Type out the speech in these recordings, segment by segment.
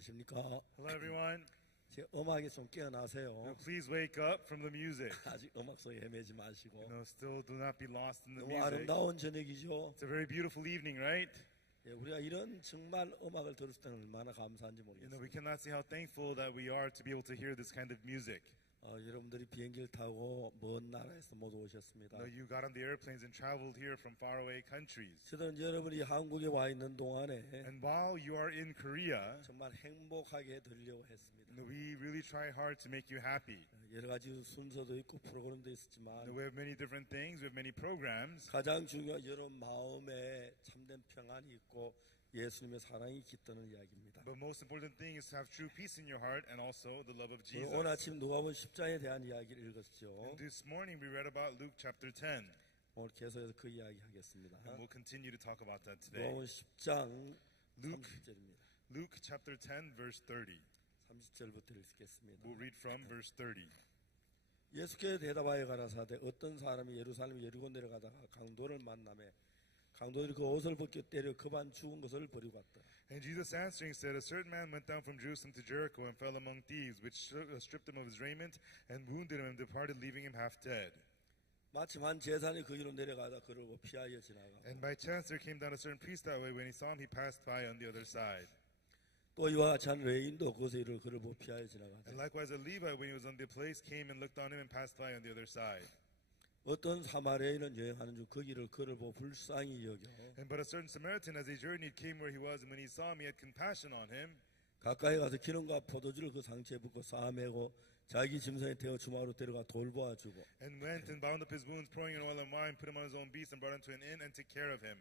안녕하십니까? Hello, everyone. 제 음악에 좀 깨어나세요. Please wake up from the music. 아직 음악 속에 헤매지 마시고. Still do not be lost in the 너무 music. 아름다운 저녁이죠. It's a very beautiful evening, right? 예, 우리가 이런 정말 음악을 들을 때는 얼마나 감사한지 모르겠어요. We cannot see how thankful that we are to be able to hear this kind of music. 여러분들이 비행기를 타고 먼 나라에서 모두 오셨습니다. You got on the airplanes and traveled here from faraway countries. 저는 여러분이 한국에 와 있는 동안에 And while you are in Korea, 정말 행복하게 들으려고 했습니다. we really try hard to make you happy. 여러 가지 순서도 있고 프로그램도 있었지만 We have many different things. We have many programs. 가장 중요한 여러분 마음에 참된 평안이 있고 예수님의 사랑이 깃드는 이야기입니다. But most important thing is to have true peace in your heart and also the love of Jesus. 오늘 아침 누가복음 10장에 대한 이야기를 읽었죠. And this morning we read about Luke chapter 10. 오늘 계속해서 그 이야기 하겠습니다. And we'll continue to talk about that today. 누가복음 10장 Luke. 30절입니다. Luke chapter 10 verse 30. 30절부터 읽겠습니다. We'll read from verse 30. 예수께서 대답하여 가라사대 어떤 사람이 예루살렘 여리고 내려가다가 강도를 만나매 강도들이 그 옷을 벗겨 때려 급한 죽은 것을 버리고 갔다. And Jesus answering said, A certain man went down from Jerusalem to Jericho and fell among thieves, which stripped him of his raiment and wounded him and departed, leaving him half dead. 마침 한 제사장이 그 위로 내려가다 그를 피하여 지나가. And by chance there came down a certain priest that way. When he saw him, he passed by on the other side. 또 이와 같이 한 레인도 그것에 이르러 그를 피하여 지나가다. And likewise a Levite, when he was on the place, came and looked on him and passed by on the other side. 어떤 사마리아인은 여행하는 중 그 길을 그를 보고 불쌍히 여겨 And but a certain Samaritan, as he journeyed, came where he was, and when he saw him, he had compassion on him. 가까이 가서 기름과 포도주를 그 상처에 붓고 싸매고 자기 짐승에 태워 주마로 데려가 돌보아 주고 And went and bound up his wounds, pouring in oil and wine, put him on his own beast, and brought him to an inn and took care of him.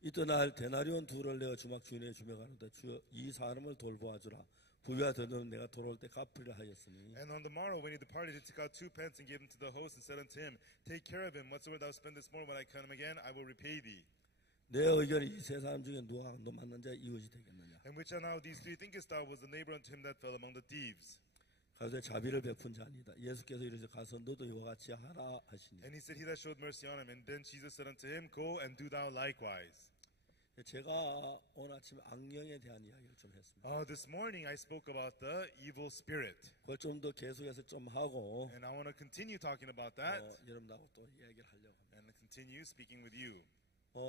이튿날 데나리온 둘을 내어 주막 주인에게 주며 가는데 주여 이 사람을 돌보아 주라 부유가 되면 내가 돌아올 때 갚으리라 하였으니 And on the morrow, when he departed, he took out 2 pence and gave them to the host, and said unto him, Take care of him. Whatsoever thou spend this morning, when I come again, I will repay thee. 내 의견이 이 세 사람 중에 누가 너 만난 자의 이웃이 되겠느냐. And which are now these three thinkest thou was the neighbor unto him that fell among the thieves? 가서 자비를 베푼 자니다. 예수께서 이르시되 가서 너도 이와 같이 하라 하시니. And he said, He that showed mercy on him. And then Jesus said unto him, Go and do thou likewise. 제가 오늘 아침 악령에 대한 이야기를 좀 했습니다. This morning I spoke about the evil spirit. 그걸 좀 더 계속해서 좀 하고 And I want to continue talking about that. 여러분하고 또 이야기를 하려고 합니다. And continue speaking with you.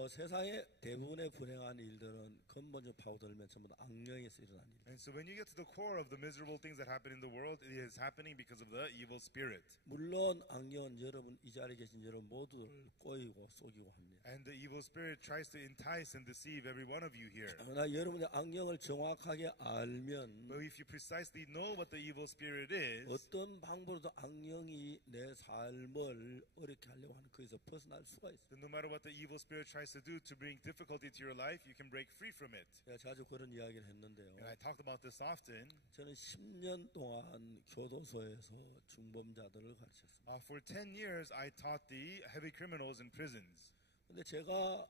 세상의 대부분의 불행한 일들은 근본적으로 파고들면 전부 다 악령에서 일어난 일. And so when you get to the core of the miserable things that happen in the world, it is happening because of the evil spirit. 물론 악령은 여러분 이 자리에 계신 여러분 모두를 꼬이고 속이고 합니다. And the evil spirit tries to entice and deceive every one of you here. 그러나 여러분의 악령을 정확하게 알면 But if you precisely know what the evil spirit is, 어떤 방법으로도 악령이 내 삶을 어렵게 하려고 하는 거기서 벗어날 수가 있어요. then no matter what the evil spirit tries to do to bring difficulty to your life, you can break free from it. 제가 자주 그런 이야기를 했는데요. And I talked about this often. 저는 10년 동안 교도소에서 중범자들을 가르쳤습니다. For 10 years, I taught the heavy criminals in prisons. 근데 제가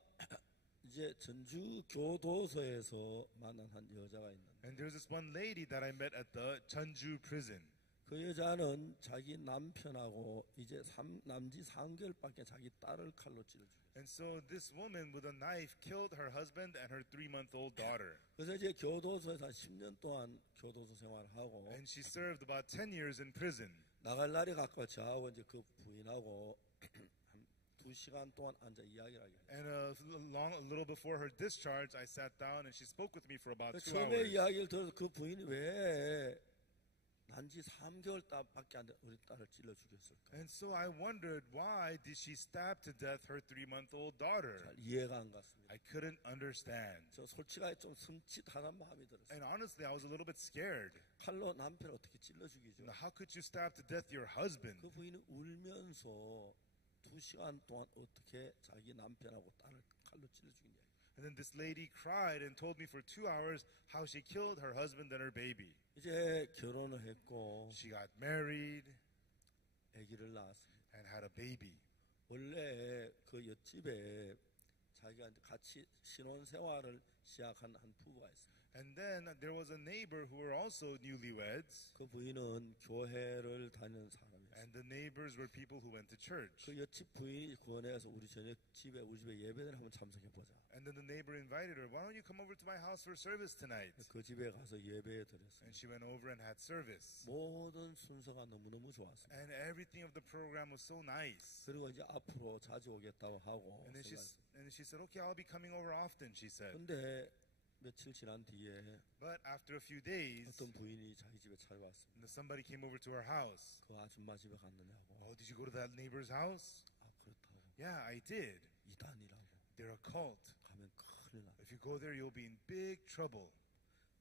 이제 전주 교도소에서 만난 한 여자가 있는데 And there's this one lady that I met at the Jeonju prison. 그 여자는 자기 남편하고 이제 남지 3개월밖에 자기 딸을 칼로 찔러 죽였어요. And so this woman with a knife killed her husband and her 3-month-old daughter. 그래서 이제 교도소에서 한 10년 동안 교도소 생활을 하고 And she served about 10 years in prison. 나갈 날이 가까워 저하고 이제 그 부인하고 한 2시간 동안 앉아 이야기를 하게 했어요. And a little before her discharge, I sat down and she spoke with me for about 2 처음에 hours. 이야기를 들어서 그 부인이 왜 난지 3개월밖에 안 된 우리 딸을 찔러 죽였을까? And so I wondered, why did she stab to death her 3-month-old daughter? 잘 이해가 안 갔습니다. I couldn't understand. 저 솔직하게 좀 섬찟하다는 마음이 들었어요. And honestly, I was a little bit scared. 칼로 남편을 어떻게 찔러 죽이죠? How could you stab to death your husband? 그 부인이 울면서 2시간 동안 어떻게 자기 남편하고 딸을 칼로 찔러 죽이냐. And then this lady cried and told me for 2 hours how she killed her husband and her baby. 이제 결혼을 했고 She got married 아기를 낳았습니다. and had a baby. 원래 그 옆집에 자기가 같이 신혼 생활을 시작한 한 부부가 있습니다. And then there was a neighbor who were also newlyweds. 그 부인은 교회를 다니는 사람이었어요. And the neighbors were people who went to church. 그 옆집 부인이 권해서 우리 집에 예배를 한번 참석해 보자. And then the neighbor invited her, why don't you come over to my house for service tonight? 그 집에 가서 예배 드렸어요. And she went over and had service. 모든 순서가 너무너무 좋았어요. And everything of the program was so nice. 그리고 이제 앞으로 자주 오겠다고 하고. And then she said, okay, I'll be coming over often, she said. 근데 며칠 지난 뒤에 But after a few days, 어떤 부인이 자기 집에 찾아왔습니다. somebody came over to her house. 그 아줌마 집에 갔느냐고. Oh, did you go to that neighbor's house? 아, 그렇다고. Yeah, I did. 이단이라고. They're a cult. 가면 큰일 나. If you go there, you'll be in big trouble.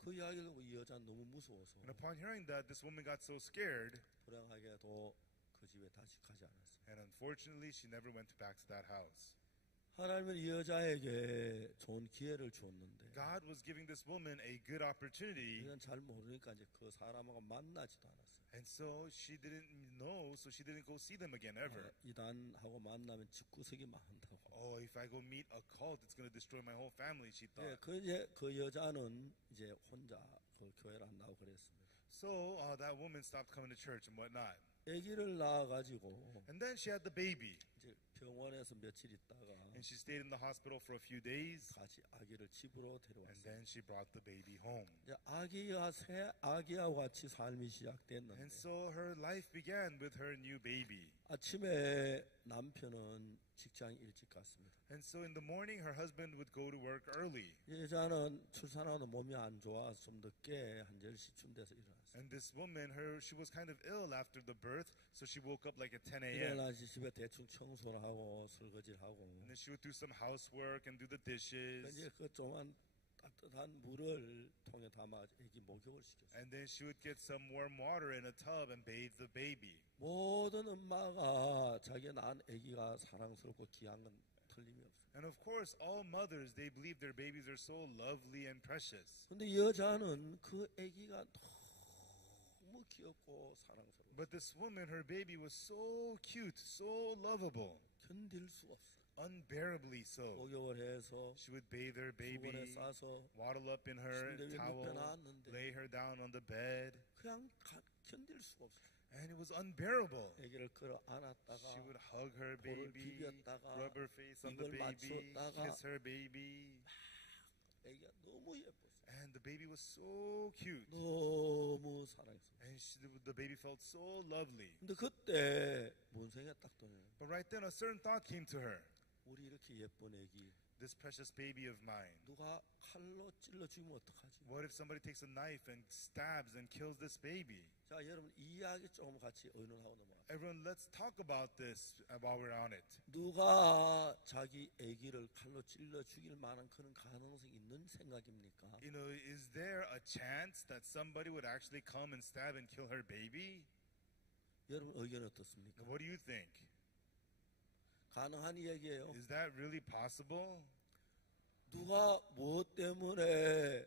그 이야기를 듣고 이 여자는 너무 무서워서 And upon hearing that, this woman got so scared, 불행하게도 그 집에 다시 가지 않았어요. and unfortunately, she never went back to that house. 하나님은 이 여자에게 좋은 기회를 주었는데 God was giving this woman a good opportunity, 그냥 잘 모르니까 이제 그 사람하고 만나지도 않았어요. and so she didn't know, so she didn't go see them again ever. 이단하고 만나면 집구석이 망한다고. Oh, if I go meet a cult, it's going to destroy my whole family, she 예, thought. 그 여자는 이제 혼자 그 교회를 안 나오고 그랬습니다. So that woman stopped coming to church and whatnot. 아기를 낳아가지고 And then she had the baby, 이제 병원에서 며칠 있다가 and she stayed in the hospital for a few days, 같이 아기를 집으로 and 데려왔어요. then she brought the baby home. 이제 아기와 같이 삶이 시작됐는데 And so her life began with her new baby. 아침에 남편은 직장 일찍 갔습니다. And so in the morning, her husband would go to work early. 여자는 출산하고 몸이 안 좋아서 좀 늦게 한 10시쯤 돼서 일어났어요. And this woman, she was kind of ill after the birth, so she woke up like at 10 a.m. 일어나서 집에 대충 청소를 하고 설거지를 하고 And then she would do some housework and do the dishes. 이제 그 조그만 따뜻한 물을 통에 담아 애기 목욕을 시켰어요. And then she would get some warm water in a tub and bathe the baby. 모든 엄마가 자기가 낳은 애기가 사랑스럽고 귀한 건 틀림이 없어요. And of course, all mothers, they believe their babies are so lovely and precious. 근데 여자는 그 애기가 너무 귀엽고 사랑스러워. But this woman, her baby was so cute, so lovable, 견딜 수 없어. unbearably so. 목욕을 해서 She would bathe her 수건에 baby, 싸서 waddle up in her 침대 위에 towel, 눕혀놨는데 lay her down on the bed, 그냥 견딜 수가 없어. and it was unbearable. 애기를 끌어 안았다가 She would hug her 볼을 baby, 비볐다가 rub her face on the 입을 baby, 맞췄다가 kiss her baby, 애기가 너무 예뻤어. and the baby was so cute. 너무 사랑했어. And the baby felt so lovely. 근데 그때 뭔 생각이 딱 드네요. But right then, a certain thought came to her. 우리 이렇게 예쁜 애기 This precious baby of mine. 누가 칼로 찔러 죽이면 어떡하지? What if somebody takes a knife and stabs and kills this baby? 자, 여러분 이 이야기 조금 같이 의논하고 넘어가요. Everyone, let's talk about this while we're on it. 누가 자기 애기를 칼로 찔러 죽일 만한 그런 가능성이 있는 생각입니까? You know, is there a chance that somebody would actually come and stab and kill her baby? 여러분 의견 어떻습니까? What do you think? 가능한 이야기예요. Is that really possible? 누가 무엇 때문에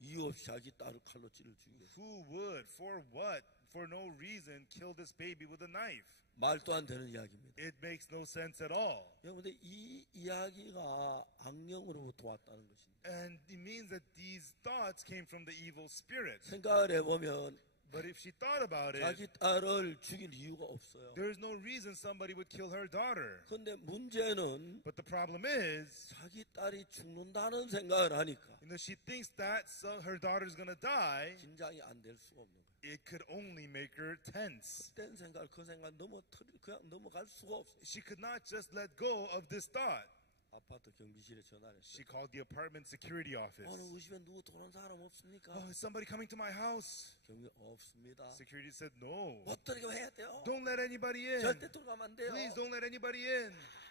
이유 없이 자기 딸을 칼로 찔러 죽이겠어요? Who would, for what, for no reason, kill this baby with a knife? 말도 안 되는 이야기입니다. It makes no sense at all. 여러분들 이 이야기가 악령으로부터 왔다는 것입니다. And it means that these thoughts came from the evil spirit. 생각을 해보면 But if she thought about it, 자기 딸을 죽일 이유가 없어요. there's no reason somebody would kill her daughter. 그런데 문제는 But the problem is, 자기 딸이 죽는다는 생각을 하니까 she thinks that her daughter's going to die. 긴장이 안 될 수가 없는 거예요. It could only make her tense. 그땐 생각, 그 생각 그냥 넘어갈 수가 없어요. She could not just let go of this thought. 아파트 경비실에 전화를 She 했어요. called the apartment security office. 오늘 우리 집에 누구 들어온 사람 없습니까? Oh, is somebody coming to my house? 경비 없습니다. Security said, no. 못 들어가면 해야 돼요. Don't let anybody in. 절대 들어가면 안 돼요. Please don't let anybody in.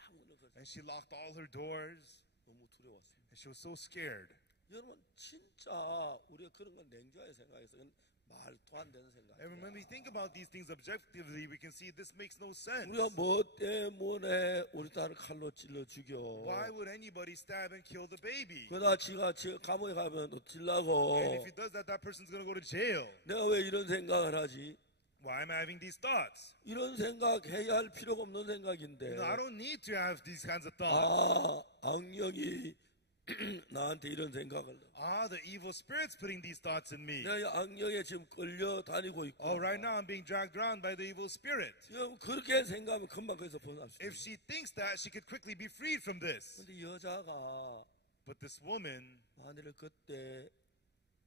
문을 걸었어요. And she locked all her doors. 너무 두려웠습니다. And she was so scared. 여러분 진짜 우리가 그런 건 냉정하게 생각해서 이건 말도 안 되는 And when we 생각이야. think about these things objectively, we can see this makes no sense. 우리가 뭐 때문에 우리 딸을 칼로 찔러 죽여? Why would anybody stab and kill the baby? 그러다 지가 감옥에 가면 어쩌려고? And if he does that, that person's going to go to jail. 내가 왜 이런 생각을 하지? Why am I having these thoughts? 이런 생각해야 할 필요가 없는 생각인데. I don't need to have these kinds of thoughts. 아, 악령이 나한테 이런 생각을 the evil spirit's putting these thoughts in me. 내가 악령에 지금 끌려 다니고 있고 Oh, right now I'm being dragged around by the evil spirit. 그렇게 생각하면 금방 거기서 벗어날 수 If 있어요. she thinks that, she could quickly be freed from this. 근데 여자가 But this woman, 만일 그때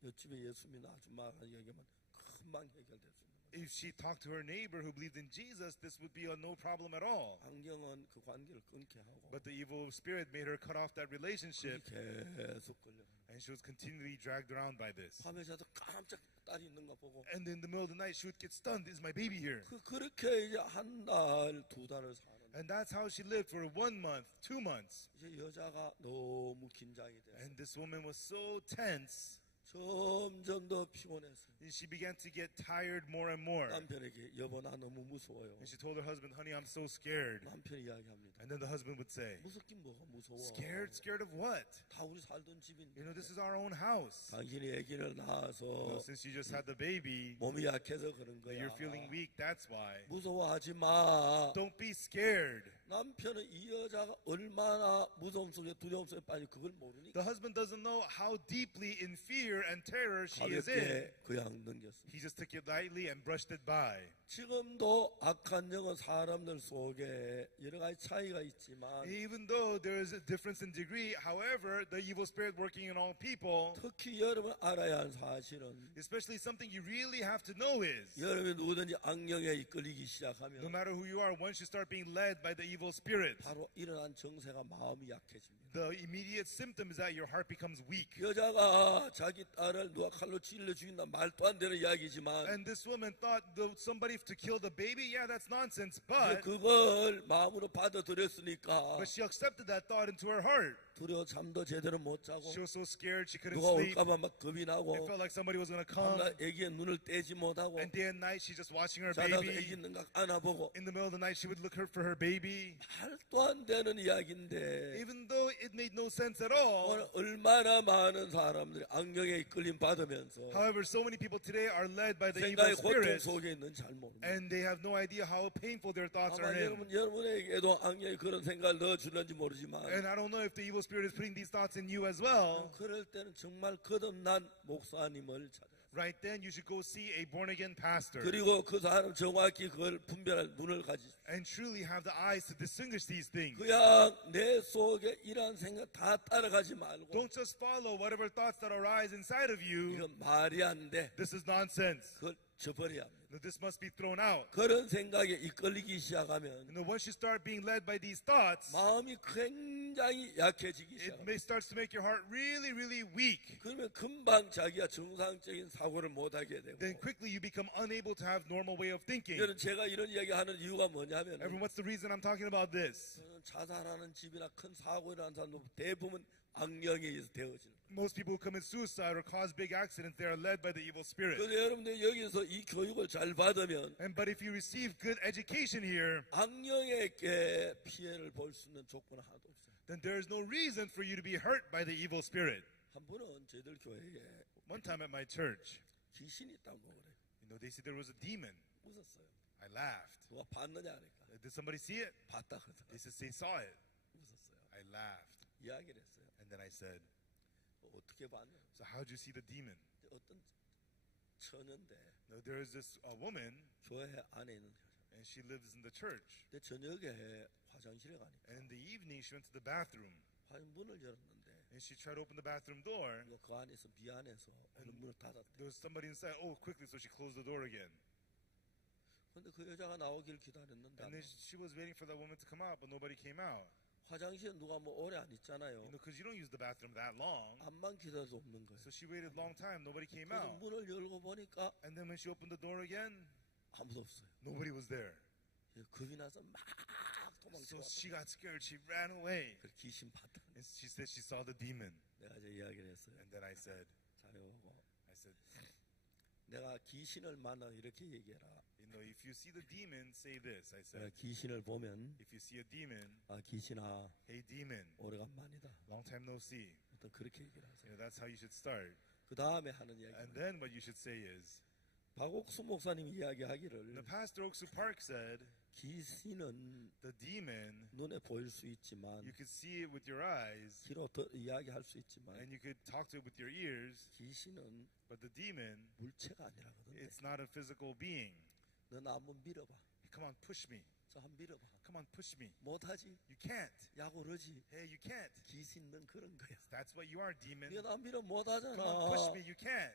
옆집에 예수 믿는 아줌마가 얘기하면 금방 해결될 수 있는 거예요. if she talked to her neighbor who believed in Jesus, this would be no problem at all. 안경은 그 관계를 끊게 하고 But the evil spirit made her cut off that relationship, 계속 끌려. and she was continually dragged around by this. 밤에 자도 깜짝 딸이 있는 거 보고 And in the middle of the night, she would get stunned. Is my baby here? 그렇게 이제 한 달, 두 달을 사는. And that's how she lived for 1 month, 2 months. 이제 여자가 너무 긴장이 돼. And this woman was so tense. 점점 더 피곤했어요. And she began to get tired more and more. 남편에게 여보 나 너무 무서워요. And she told her husband, honey, I'm so scared. 남편이 이야기합니다. And then the husband would say, 무섭긴 뭐가 무서워. scared? Scared of what? 다 우리 살던 집인데. You know, this is our own house. 당신이 아기를 You know, 낳아서 since you just had the baby, 몸이 약해서 그런 that 거야. you're feeling weak, that's why. 무서워하지 마. Don't be scared. 남편은 이 여자가 얼마나 무서움 속에 두려움 속에 빠지 그걸 모르니까 The husband doesn't know how deeply in fear and terror she is in. 가볍게 그냥 넘겼습니다. He just took it lightly and brushed it by. 지금도 악한 영은 사람들 속에 여러 가지 차이가 있지만 Even though there is a difference in degree, however, the evil spirit working in all people, 특히 여러분 알아야 할 사실은 especially something you really have to know is, 여러분이 누구든지 악령에 이끌리기 no 시작하면 matter who you are, once you start being led by the evil spirit, 바로 일어난 정세가 마음이 약해집니다. the immediate symptom is that your heart becomes weak. 여자가 자기 딸을 누가 칼로 찔러 죽인다 말도 안 되는 이야기지만 And this woman thought somebody to kill the baby, yeah, that's nonsense, 이제 but 그걸 마음으로 받아들였으니까 she accepted that thought into her heart. 두려워 잠도 제대로 못 자고 She was so scared she couldn't 누가 sleep. 올까봐 막 겁이 It 나고 felt like somebody was going to come. 밤낮 애기의 눈을 떼지 못하고 And day and night, she's just watching her 자다가 baby. 애기 있는가 안아보고 In the middle of the night, she would look for her baby. 말도 안 되는 이야기인데 Even though it made no sense at all. 오늘 얼마나 많은 사람들이 악령에 이끌림 받으면서 However, so many people today are led by the evil 생각의 고통 spirit, 속에 있는지 잘 모릅니다. and they have no idea how painful their thoughts are 아마 in. 여러분에게도 악령이 그런 생각을 넣어주는지 모르지만 And I don't know if the evil spirit is putting these thoughts in you as well. 그럴 때는 정말 거듭난 목사님을 찾아요. Right then, you should go see a born-again pastor 그리고 그 사람 정확히 그걸 분별할 눈을 가지고 and truly have the eyes to distinguish these things. 그냥 내 속에 이러한 생각 다 따라가지 말고 Don't just follow whatever thoughts that arise inside of you. 이건 말이 안 돼. This is nonsense. 그걸 저버려야 합니다. No, this must be thrown out. 그런 생각에 이끌리기 시작하면 Once you start being led by these thoughts, 마음이 굉장히 약해지기 it 시작합니다. starts to make your heart really, really weak. 그러면 금방 자기가 정상적인 사고를 못하게 되고 Then quickly you become unable to have normal way of thinking. 여러분 제가 이런 이야기 하는 이유가 뭐냐면 Everyone, what's the reason I'm talking about this? 자살하는 집이나 큰 사고 일어난 사람도 대부분 악령에 의해서 되어지는 Most people who commit suicide or cause big accidents, they are led by the evil spirit. 그래서 여러분들 여기서 이 교육을 잘 받으면 But if you receive good education here, 악령에게 피해를 볼 수 있는 조건 하나도 없어요. then there is no reason for you to be hurt by the evil spirit. 한 분은 저희들 교회에 One time at my church, 귀신이 있다고 그래요. they said there was a demon. 웃었어요. I laughed. 누가 봤느냐 하니까 Did somebody see it? 봤다 그러더라고요. They said they saw it. 웃었어요. I laughed. 이야기를 했어요. And then I said, 어떻게 봤냐? so how'd you see the demon? 어떤 처녀인데 No, there is this woman, 교회 안에 있는 여자. and she lives in the church. 근데 저녁에 화장실에 가니까 And in the evening, she went to the bathroom. 문을 열었는데 And she tried to open the bathroom door. 이거 그 안에서 미안해서 오늘 문을 닫았대. There was somebody inside. Oh, quickly, so she closed the door again. 근데 그 여자가 나오길 기다렸는데 And then she was waiting for that woman to come out, but nobody came out. 화장실에 누가 뭐 오래 안 있잖아요. Because you don't use the bathroom that long. 안만 기다려도 없는 거예요. So she waited a long time. Nobody came 그래서 out. 문을 열고 보니까 And then when she opened the door again, 아무도 없어요. nobody was there. 겁이 나서 막 So 도망쳐. she got scared. She ran away. 그 귀신 봤다. And she said she saw the demon. 내가 이제 이야기를 했어요. And then I said, I said 내가 귀신을 만나 이렇게 얘기해라. if you see the demon, say this. I 내가 said, 귀신을 보면 if you see a demon, 아 귀신아 hey demon, 오래간만이다. long time no see. 어떤 그렇게 얘기를 하세요. That's how you should start. 그 다음에 하는 And 이야기. then what you should say is, 박옥수 목사님이 이야기하기를 the pastor Oksu Park said, 귀신은 The demon, 눈에 보일 수 있지만 you could see it with your eyes, 귀로 더 이야기할 수 있지만 and you could talk to it with your ears, 귀신은 but the demon, 물체가 아니라거든. it's not a physical being. 너 나 한번 밀어봐. Come on, push me. 저 한번 밀어봐. Come on, push me. 못하지? You can't. 야구 그러지. Hey, you can't. 귀신은 그런 거야. That's what you are, demon. 네가 나 밀어 Come on, push 못하잖아. me. You can't.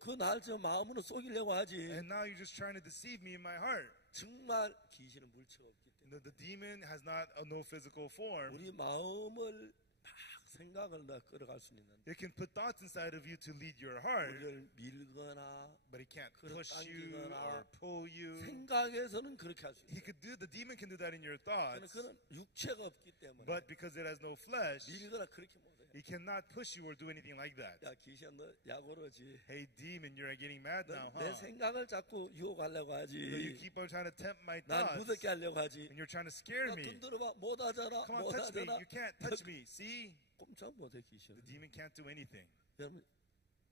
그날 저 마음으로 속이려고 하지. And now you're just trying to deceive me in my heart. 정말 귀신은 물체가 없기 때문에 The demon has not no physical form. 우리 마음을 막 생각을 다 끌어갈 수는 있는데 It can put thoughts inside of you to lead your heart, 우리를 밀거나 but it can't 그걸 push you 당기거나 or pull you. 생각에서는 그렇게 할 수 He 있어요. could do. The demon can do that in your 그는 thoughts, 그는 육체가 없기 때문에 but because it has no flesh, 밀거나 그렇게 못해요. he cannot push you or do anything like that. 야 귀신 너 야고러지. Hey, demon, you're getting mad now, 내 huh? 생각을 자꾸 유혹하려고 You 하지. keep on trying to tempt my 난 thoughts, 무섭게 하려고 하지. and you're trying to scare 야, me. 돈 들어봐. 못하잖아. Come on, touch me. 못하잖아. You can't touch me. See? 꼼짝 못해 귀신. The demon can't do anything. 여러분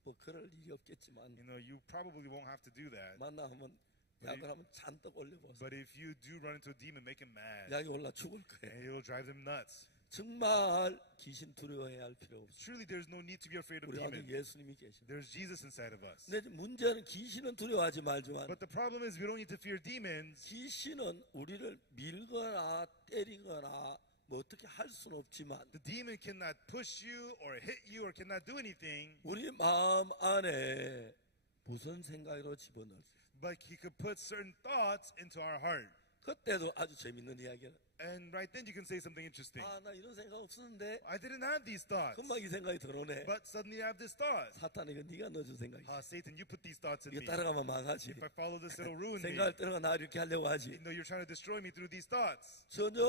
뭐 그럴 일이 없겠지만 You know, you probably won't have to do that. 만나면 But 약을 한번 잔뜩 올려보세요. But if you do run into a demon, make him mad. 약이 올라 죽을 거예요. And it'll drive them nuts. 정말 귀신 두려워해야 할 필요 없어요. Truly, there's no need to be afraid of 우리 안에 demons. 예수님이 계신다. There's Jesus inside of us. 근데 문제는 귀신은 두려워하지 말지만 But the problem is we don't need to fear demons. 귀신은 우리를 밀거나 때리거나 뭐 어떻게 할 수는 없지만 The demon cannot push you or hit you or cannot do anything, 우리 마음 안에 무슨 생각으로 집어넣을 수 있어요. but he could put certain thoughts into our heart. 그때도 아주 재밌는 이야기는 And right then you can say something interesting. 아, 나 이런 생각 없었는데 I didn't have these thoughts, 금방 이 생각이 들어오네. but suddenly I have this thought. 사탄 이거 네가 넣어준 생각이야. Satan, you put these thoughts in 이거 me. 따라가면 망하지. If I follow this, it'll ruin me. 생각을 따라가 나 이렇게 하려고 하지. You know, you're trying to destroy me through these thoughts. 전혀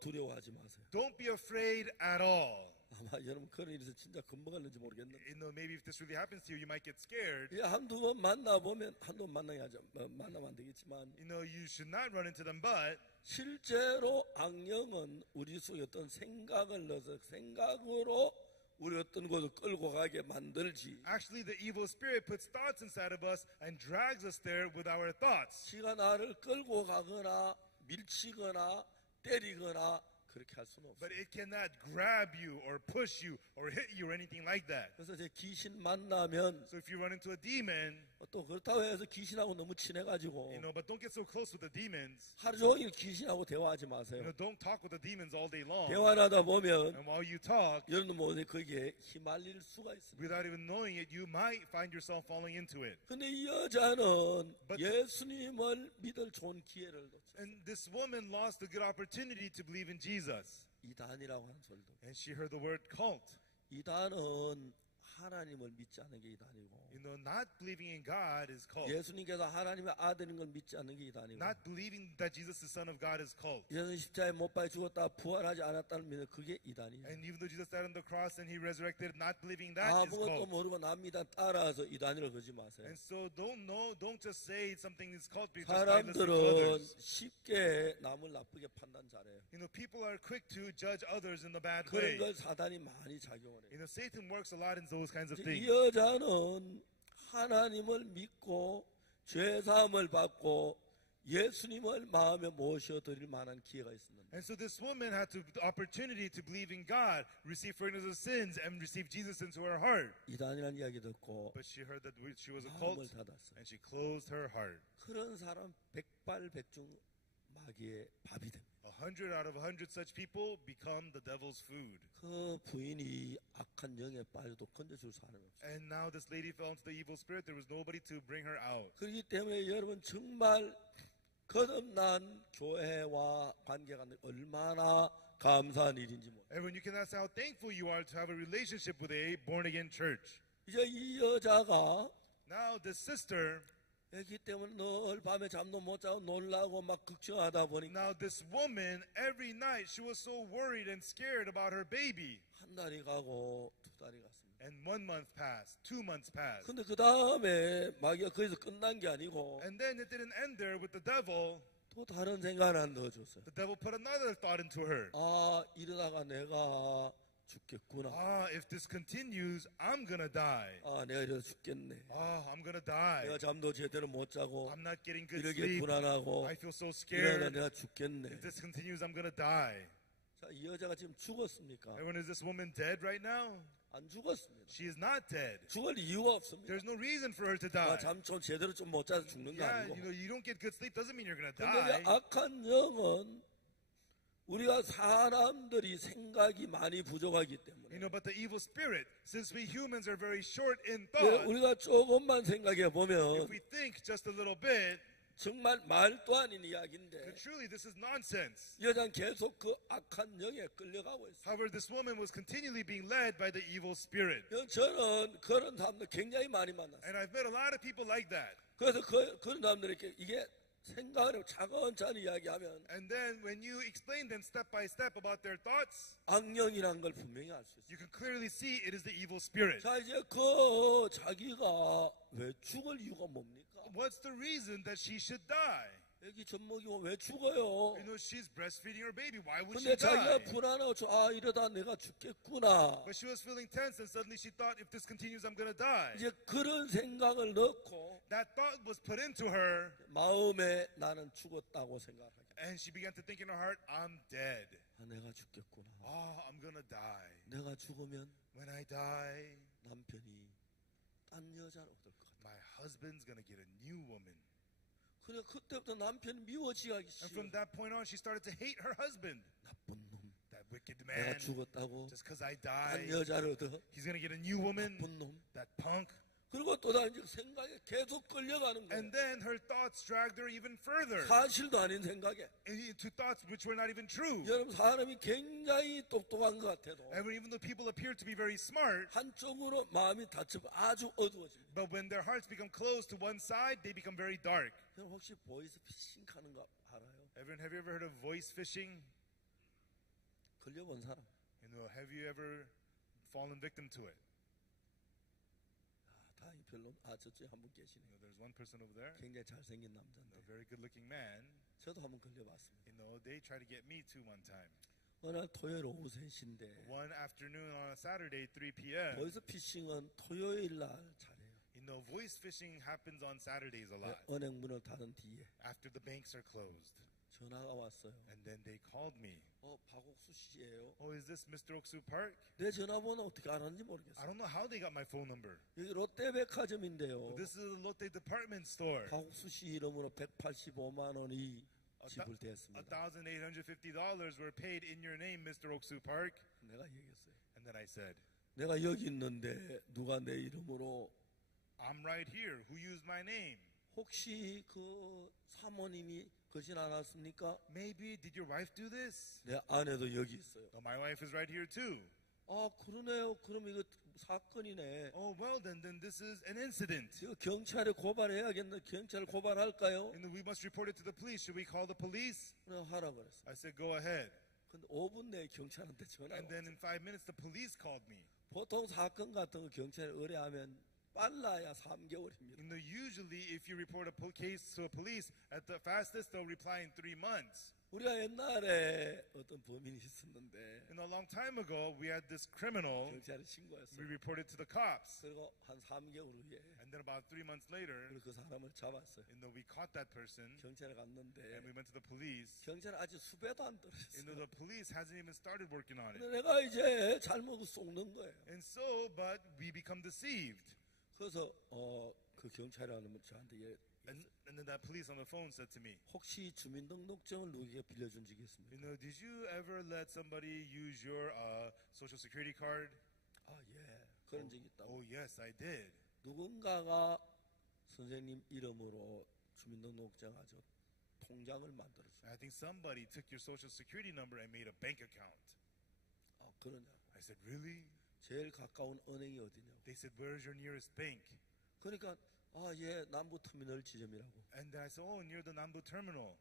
두려워하지 마세요. Don't be afraid at all. 아마 여러분 그런 일에서 진짜 금방 갈는지 모르겠는데 You know, maybe if this really happens to you, you might get scared. 이 한두 번 만나보면 한두 번 만나면 안 되겠지만 You know, you should not run into them, but 실제로 악령은 우리 속에 어떤 생각을 넣어서 생각으로 우리 어떤 곳을 끌고 가게 만들지. actually the evil spirit puts thoughts inside of us and drags us there with our thoughts. 지가 나를 끌고 가거나 밀치거나 때리거나 그렇게 할 수는 없어요. But it cannot grab you or push you or hit you or anything like that. 그래서 제 귀신 만나면 So if you run into a demon, 또 그렇다고 해서 귀신하고 너무 친해가지고 you know, but don't get so close with the demons. 하루 종일 귀신하고 대화하지 You 마세요. know, don't talk with the demons all day long. 대화를 하다 보면 And while you talk, 여러분도 모르게 거기에 휘말릴 수가 있습니다. without even knowing it, you might find yourself falling into it. 근데 이 여자는 But- 예수님을 믿을 좋은 기회를 놓쳤어요. And this woman lost a good opportunity to believe in Jesus. 이단이라고 하는 소리도. And she heard the word cult. 이단은 하나님을 믿지 않는 게 이단이고 You know, not believing in God is cult. 예수님께서 하나님의 아들인 걸 믿지 않는 게 이단이고 Not believing that Jesus, the Son of God, is cult. 예수님 십자가에 못 박혀 죽었다 부활하지 않았다는 믿는 그게 이단이에요. And even though Jesus died on the cross and he resurrected, not believing that is 아무것도 cult. 모르고 남이다 따라서 이단이라고 그러지 마세요. And so don't just say something is cult just by listening to 사람들은 others. 쉽게 남을 나쁘게 판단 잘해요. You know, people are quick to judge others in the bad 그런 way. 걸 사단이 많이 작용을 해요. You know, Satan works a lot in those kinds of 이 things. 여자는 하나님을 믿고 죄사함을 받고 예수님을 마음에 모셔드릴 만한 기회가 있었는데 And so this woman had the opportunity to believe in God, receive forgiveness of sins, and receive Jesus into her heart. 이단이라는 이야기 듣고 But she heard that she was a cult, 마음을 닫았어요. and she closed her heart. 그런 사람 백발백중 마귀의 밥이 됩니다. 100 out of 100 such people become the devil's food. 그 부인이 악한 영에 빠져도 건져줄 사람이 없어요. And now this lady fell into the evil spirit. There was nobody to bring her out. 그렇기 때문에 여러분 정말 거듭난 교회와 관계가 얼마나 감사한 일인지 몰라요. And when you cannot say how thankful you are to have a relationship with a born-again church. 이제 이 여자가 Now this sister, 애기 때문에 늘 밤에 잠도 못 자고 놀라고 막 걱정하다 보니까 now this woman, every night she was so worried and scared about her baby. 한 달이 가고 두 달이 갔습니다. And 1 month passed, 2 months passed. 근데 그 다음에 마귀가 거기서 끝난 게 아니고 And then it didn't end there with the devil. 또 다른 생각을 하나 넣어줬어요. The devil put another thought into her. 아 이러다가 내가 죽겠구나. if this continues, I'm gonna die. 내가 이러다 죽겠네. I'm gonna die. 내가 잠도 제대로 못 자고 I'm not getting good 이렇게 sleep. 불안하고 I feel so 이러다 scared. 내가 죽겠네. If this continues, I'm gonna die. 자, 이 여자가 지금 죽었습니까? Everyone, is this woman dead right now? 안 죽었습니다. She is not dead. 죽을 이유가 없습니다. There's no reason for her to die. 잠 좀 제대로 좀 못 자서 죽는 거 Yeah, 아니고. you don't get good sleep doesn't mean you're gonna 근데 die. 이제 악한 영은 우리가 사람들이 생각이 많이 부족하기 때문에 But the evil spirit, since we humans are very short in 예, thought, 우리가 조금만 생각해 if 보면 we think just a little bit, 정말 말도 아닌 이야기인데 then truly this is nonsense. 여자는 계속 그 악한 영에 끌려가고 있어요. However, this woman was continually being led by the evil spirit. 저는 그런 사람들 굉장히 많이 만났어요. And I've met a lot of people like that. 그래서 그런 사람들에게 이게 생각을 차근차근 이야기하면 And then when you explain them step by step about their thoughts, 악령이라는 걸 분명히 알 수 있어요. you can clearly see it is the evil spirit. 자, 이제 자기가 왜 죽을 이유가 뭡니까? What's the reason that she should die? 애기 젖먹이고 왜 죽어요? She's breastfeeding her baby. Why would 근데 she die? 자기가 불안하고 이러다 내가 죽겠구나. But she was feeling tense and suddenly she thought, if this continues, I'm going to die. 이제 그런 생각을 넣고 That thought was put into her 마음에 나는 죽었다고 생각하게. and she began to think in her heart, I'm dead. 내가 죽겠구나. I'm going to die. 내가 죽으면 When I die, 남편이 딴 여자를 얻을 것 같아. my husband's going to get a new woman. 그래 그때부터 남편이 미워지기 And from 시작해. that point on, she started to hate her husband. 나쁜 놈. That wicked 내가 man. 죽었다고 Just because I 딴 die, 여자를 얻어. he's going to get a new woman. 나쁜 놈. That punk. 그리고 또 다른 생각에 계속 끌려가는 거야. And then her thoughts dragged her even further 사실도 아닌 생각에. into thoughts which were not even true. 여러분 사람이 굉장히 똑똑한 것 같아도 And even though people appear to be very smart, 한쪽으로 마음이 닫히면 아주 어두워집니다. but when their hearts become closed to one side, they become very dark. 여러분 혹시 보이스피싱 하는 거 알아요? Have you ever heard of voice fishing? 걸려본 사람. Have you ever fallen victim to it? 다행히 별로 저쪽에 한 분 계시네요. There's one person over there, 굉장히 잘생긴 a 남자인데 very good-looking man. 저도 한번 걸려봤습니다. They tried to get me too one time. 어느 날 토요일 오후 3시인데 One afternoon on a Saturday, 3 p.m. 보이스피싱은 토요일 날 잘해요. Voice fishing happens on Saturdays a lot 은행 문을 닫은 뒤에 after the banks are closed. 전화가 왔어요. And then they called me. 박옥수 씨예요. Is this Mr. Oksu Park? 내 전화번호 어떻게 알았는지 I 모르겠어요. don't know how they got my phone number. 여기 롯데백화점인데요. This is a Lotte department store. 박옥수 씨 이름으로 185만 원이 지불됐습니다. $1,850 were paid in your name, Mr. Oksu Park. 내가 얘기했어요. And then I said, 내가 여기 있는데 누가 내 이름으로 I'm right here. Who used my name? 혹시 그 사모님이 그러진 않았습니까? Maybe did your wife do this? 내 아내도 여기 있어요. My wife is right here too. 그러네요. 그럼 이거 사건이네. Well then this is an incident. 이거 경찰에 고발해야겠네. 경찰 고발할까요? And we must report it to the police. Should we call the police? 그래 하라 그랬어. I said, go ahead. 근데 5분 내에 경찰한테 전화가 And then 왔어요. in 5 minutes, the police called me. 보통 사건 같은 거 경찰에 의뢰하면 빨라야 3개월입니다. Usually, if you report a case to a police, at the fastest, they'll reply in 3 months. 우리가 옛날에 어떤 범인이 있었는데 A long time ago, we had this criminal. 경찰에 We 신고했어요. reported to the cops. 그리고 한 3개월 후에 And then about 3 months later, 그 사람을 잡았어요. we caught that person. 경찰에 갔는데 And we went to the police. 경찰은 아직 수배도 안 떨어졌어요. The police hasn't even started working on it. 근데 내가 이제 잘못 속는 거예요. And so, but we become deceived. 그래서 그 경찰이라는 분 저한테 And then that police on the phone said to me, 혹시 주민등록증을 누구에게 빌려준 적이 있습니까? did you ever let somebody use your social security card? 예, 그런 적이 있다고. Yes, I did. 누군가가 선생님 이름으로 주민등록증 아주 통장을 만들었어요. I think somebody took your social security number and made a bank account. 그러냐? I said, really? 제일 가까운 은행이 어디냐고. They said, where's your nearest bank? 그러니까 예, 남부터미널 지점이라고. And I said, near the Nambu terminal.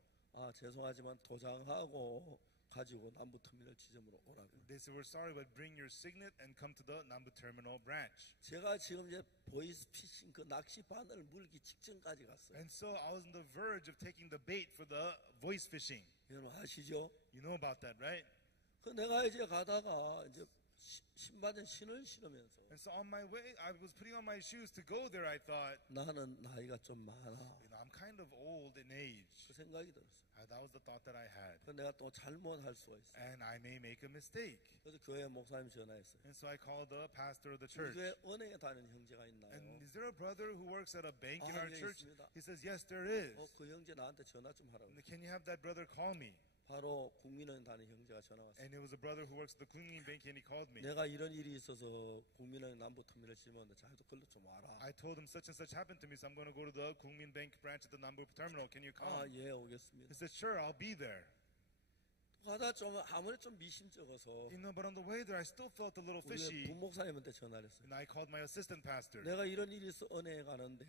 죄송하지만 도장하고 가지고 남부터미널 지점으로 오라고. They said, we're sorry, but bring your signet and come to the Nambu terminal branch. 제가 지금 이제 보이스피싱 그 낚시 바늘 물기 직전까지 갔어요. And so I was on the verge of taking the bait for the voice fishing. 여러분 아시죠? You know about that, right? 그 내가 이제 가다가 이제 신발에 신을 신으면서 And so on my way, I was putting on my shoes to go there. I thought, 나는 나이가 좀 많아. I'm kind of old in age. 그 생각이 들었어요. That was the thought that I had. 그 내가 또 잘못할 수가 있어. And I may make a mistake. 그래서 교회 목사님 전화했어요. And so I called the pastor of the 우리 church. 교회 은행에 다니는 형제가 있나요? And is there a brother who works at a bank in 아, our 예, church? 있습니다. He says, yes, there is. 그 형제 나한테 전화 좀 하라고. Can you have that brother call me? 바로 국민은행 다니는 형제가 전화 왔어요. And it was a brother who works at the Kunmin Bank, and he called me. 내가 이런 일이 있어서 국민은행 남부터미널 실무하는데 잘도 걸로 좀 와라. I told him such and such happened to me, so I'm going to go to the Kunmin Bank branch at the Nambu terminal. Can you come? 아, 예, 오겠습니다. He said, sure, I'll be there. 하다 좀 아무리 좀 미심쩍어서 But on the way there, I still felt a little 우리 fishy. 부목사님한테 전화를 했어요. And I called my assistant pastor. 내가 이런 일이 있어 은행에 가는데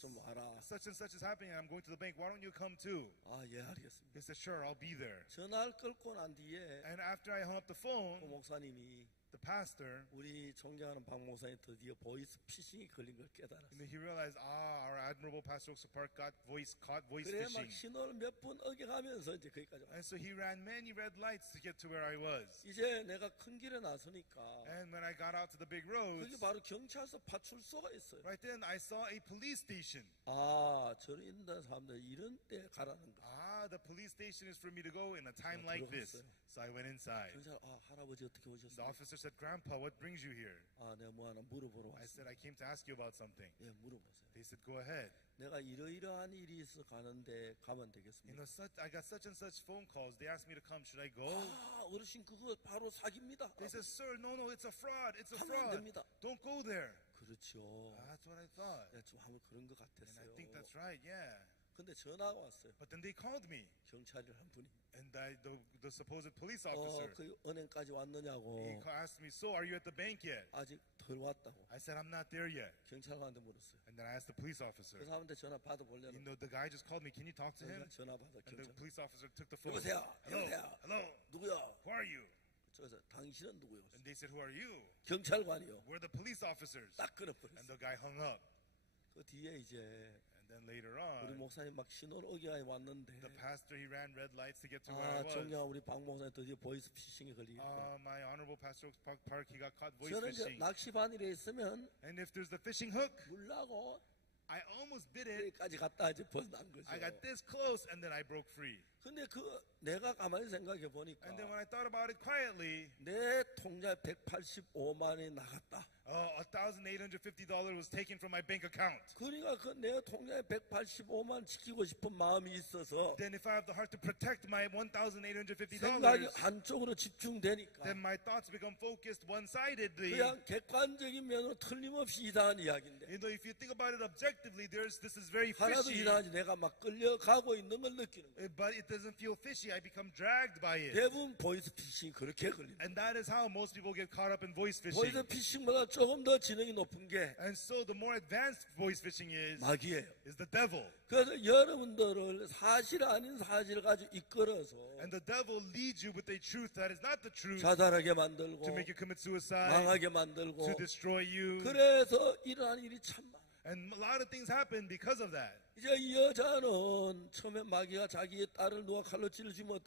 좀 와라. Such and such is happening, and I'm going to the bank. Why don't you come too? 아, 예, 알겠습니다. He said, sure, I'll be there. 전화를 끊고 난 뒤에 And after I hung up the 그 phone, 목사님이 the pastor, 우리 존경하는 박 목사님 드디어 보이스 피싱이 걸린 걸 깨달았어요. he realized, our admirable Pastor Oaks Park got caught voice 그래 막 fishing. 신호를 몇 번 어겨가면서 이제 거기까지 왔어요. And so he ran many red lights to get to where I was. 이제 내가 큰 길에 나서니까 And when I got out to the big 거기 roads, 바로 경찰서 파출소가 있어요. right then I saw a police station. 아, 저런 있는 사람들 이런 때 가라는 거. The police station is for me to go in a time like this. So I went inside. 경찰, 아, 할아버지 어떻게 The 오셨어요? officer said, Grandpa, what brings you here? 아, 내가 뭐 하나 물어보러 I 왔어요. said, I came to ask you about something. 예, 물어보세요. They said, go ahead. 내가 이러이러한 일이 있어 가는데 가면 되겠습니까? I got such and such phone calls. They asked me to come. Should I go? 아, 어르신 그거 바로 사기입니다. They said, sir, no, it's a fraud. It's a 가면 안 fraud. 됩니다. Don't go there. 그렇죠. That's what I thought. 야, 좀 하면 그런 것 And I 같았어요. think that's right, yeah. 근데 전화가 왔어요. But then they called me. 경찰이 한 분이. And the supposed police officer, 그 은행까지 왔느냐고. he asked me, so are you at the bank yet? 아직 덜 왔다고. I said, I'm not there yet. 경찰관한테 물었어요. And then I asked the police officer. 그 사람한테 전화 받아보려는. The guy just called me. Can you talk to him? 전화 받아. And the 경찰. police officer took the phone. 여보세요. Hello, 여보세요. hello. 누구야? Who are you? 그래서 당신은 누구요? And they said, who are you? 경찰관이요. We're the police officers. 딱 And 끊어버렸어. the guy hung up. 그 뒤에 이제 And then later 우리 on, 목사님 막 신호를 어기가 왔는데. the pastor, he ran red lights to get to where I 아, was. 존경한 우리 박 목사님 드디어 보이스 피싱에 걸리겠구나. My honorable Pastor Oaks Park, he got caught voice 저는 이제 fishing. 낚시 바늘에 있으면 And if there's the fishing hook, 물라고 I almost bit it. 여기까지 갔다 이제 벗어난 거죠. I got this close, and then I broke free. 근데 그 내가 가만히 생각해 보니까 And then when I thought about it quietly, 내 통장에 185만 원이 나갔다. $1,850 was taken from my bank account. 그러니까 그 내 통장에 185만 원 지키고 싶은 마음이 있어서 Then if I have the heart to protect my $1,850, 생각이 한쪽으로 집중되니까 then my thoughts become focused one-sidedly. 그냥 객관적인 면으로 틀림없이 이상한 이야기인데 If you think about it objectively, this is very 하나도 fishy. 이상하지. 내가 막 끌려가고 있는 걸 느끼는 거야. But it doesn't feel fishy. I become dragged by it. 대부분 보이스 피싱이 그렇게 걸린다. And that is how most people get caught up in voice 보이스 fishing. 피싱보다 조금 더 지능이 높은 게 And so the more advanced voice fishing 마귀예요. is the devil. 그래서 여러분들을 사실 아닌 사실을 가지고 이끌어서 And the devil leads you with a truth that is not the truth 자살하게 만들고 to make you commit suicide, 망하게 만들고 to destroy you. 그래서 일어난 일이 참 많아. And a lot of things happen because of that. 이제 이 여자는 처음에 마귀가 자기의 딸을 누가 칼로 찔러주면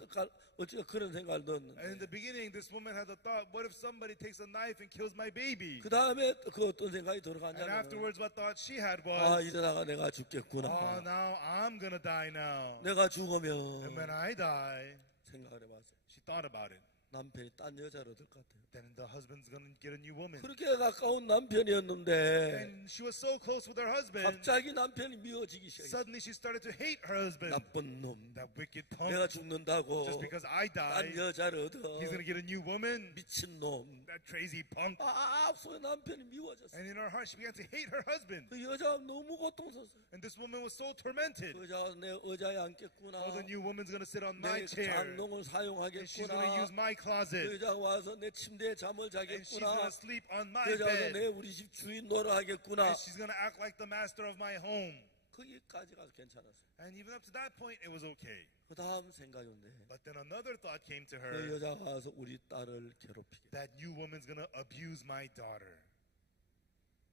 어찌가 그런 생각을 넣었는데 And in the beginning, this woman had the thought, what if somebody takes a knife and kills my baby? 그 다음에 그 어떤 생각이 And 들어가냐면 afterwards, what thought she had 아 was, 이러다가 내가 죽겠구나. now I'm going to die now. 내가 And 죽으면 when I die, 생각을 해봤어요. she thought about it. 남편이 딴 여자를 얻을 것 같아요. Then the husband's going to get a new woman. 그렇게 가까운 남편이었는데 And she was so close with her husband. 갑자기 남편이 미워지기 시작했어요. Suddenly she started to hate her husband. 나쁜 놈. That wicked 내가 punk. 죽는다고 Just because I 딴 die, 여자를 얻어. he's going to get a new woman. 미친 놈. That crazy punk. 앞서 남편이 미워졌어. And in her heart, she began to hate her husband. 그 여자가 너무 고통스러웠어요. And this woman was so tormented. 그 여자가 내 의자에 앉겠구나. The new woman's going to sit on my 내 chair. 장롱을 And she's going to use 사용하겠구나. my 그 closet. 여자가 와서 내 침대에 잠을 And she's going 자겠구나. to sleep on my 그 여자가 내 bed. 우리 집 주인 노릇 하겠구나. And she's going to act like the master of my home. 거기까지 가서 괜찮았어요. And even up to that point, it was okay. 그 다음 생각이 온대. But then another thought came to 그 her. 여자가 와서 우리 딸을 괴롭히게. That new woman's going to abuse my daughter.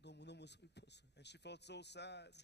너무너무 슬펐어요. And she felt so sad.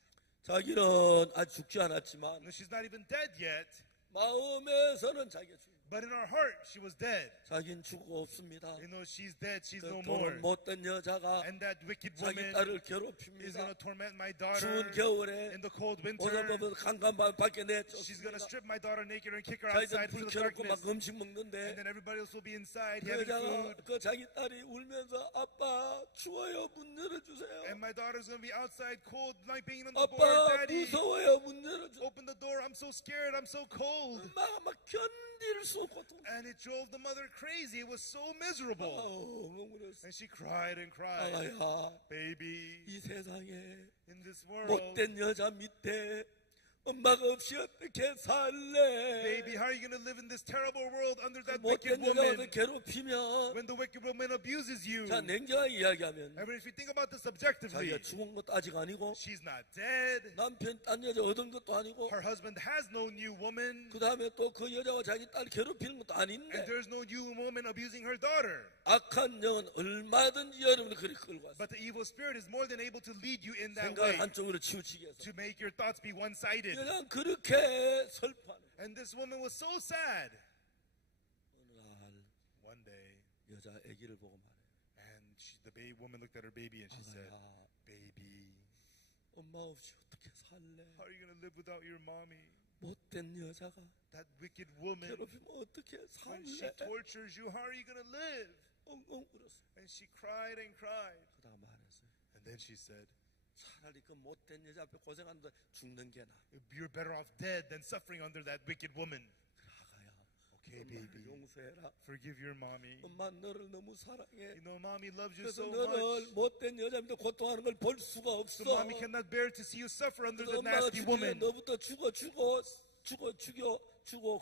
자기는 아직 죽지 않았지만 No, she's not even dead yet. 마음에서는 자기가 죽. But in her heart, she was dead. 자기는 죽고 없습니다. You know, she's dead. She's 그 no more. 돈을 못된 여자가 And that wicked 자기 woman 딸을 is going 괴롭힙니다. to torment my 추운 daughter 겨울에 in the cold 오늘 winter. 보면 강간밤 밖에 She's going to 내쫓습니다. strip my daughter naked and kick her 자기들 outside into the 불켜놓고 막 darkness. 음식 And 먹는데 then everybody else will be inside 그 having 여자가 food. 그 자기 딸이 울면서 아빠 추워요 문 열어주세요. And my daughter's going to be outside cold, like banging on the door. 아빠 Daddy, 무서워요 문 열어주세요. open the door. I'm so scared. I'm so cold. 막 견딜 수 없고 And it drove the mother crazy. It was so miserable. 멍물었어. And she cried and cried. 아야 Baby, 이 세상에 in this world, 못된 여자 밑에 엄마가 없이 어떻게 살래? baby, how are you going to live in this terrible world under that wicked 못된 여자가 woman 괴롭히면 when the wicked woman abuses you? 자 냉정하게 이야기하면 And if you think about this objectively, 자기가 죽은 것도 아직 아니고 she's not dead. 남편 딴 여자 얻은 것도 아니고 Her husband has no new woman. 그 다음에 또 그 여자가 자기 딸 괴롭히는 것도 And 아닌데 there's no new woman abusing her daughter. 악한 영은 얼마든지 여러분을 그리 끌고 왔어. But the evil spirit is more than able to lead you in that way, 생각을 한쪽으로 치우치게 해서 to make your thoughts be one-sided. 그냥 그렇게 슬퍼하는 And this woman was so sad. 어느 날 One day, 여자 아기를 보고 말해요. and the woman looked at her baby and she said, 아가야 baby, 엄마 없이 어떻게 살래? how are you going to live without your mommy? 못된 여자가 That wicked woman, 괴롭히면 어떻게 when she 살래? tortures you, how are you going to live? 엉엉 울었어요. And she cried and cried. 그다음 말했어요. And then she said, 차라리 그 못된 여자 앞에 고생하는데 죽는 게 나아. you're better off dead than suffering under that wicked woman. 아가야, Okay, 엄마를 baby, 용서해라. forgive your mommy. 엄마 너를 너무 사랑해. You know, mommy loves you 그래서 so 너를 much. 못된 여자한테 고통하는 걸 볼 수가 없어. So mommy cannot bear to see you suffer under 그래서 the 엄마가 nasty 죽이면 woman. 너부터 죽어.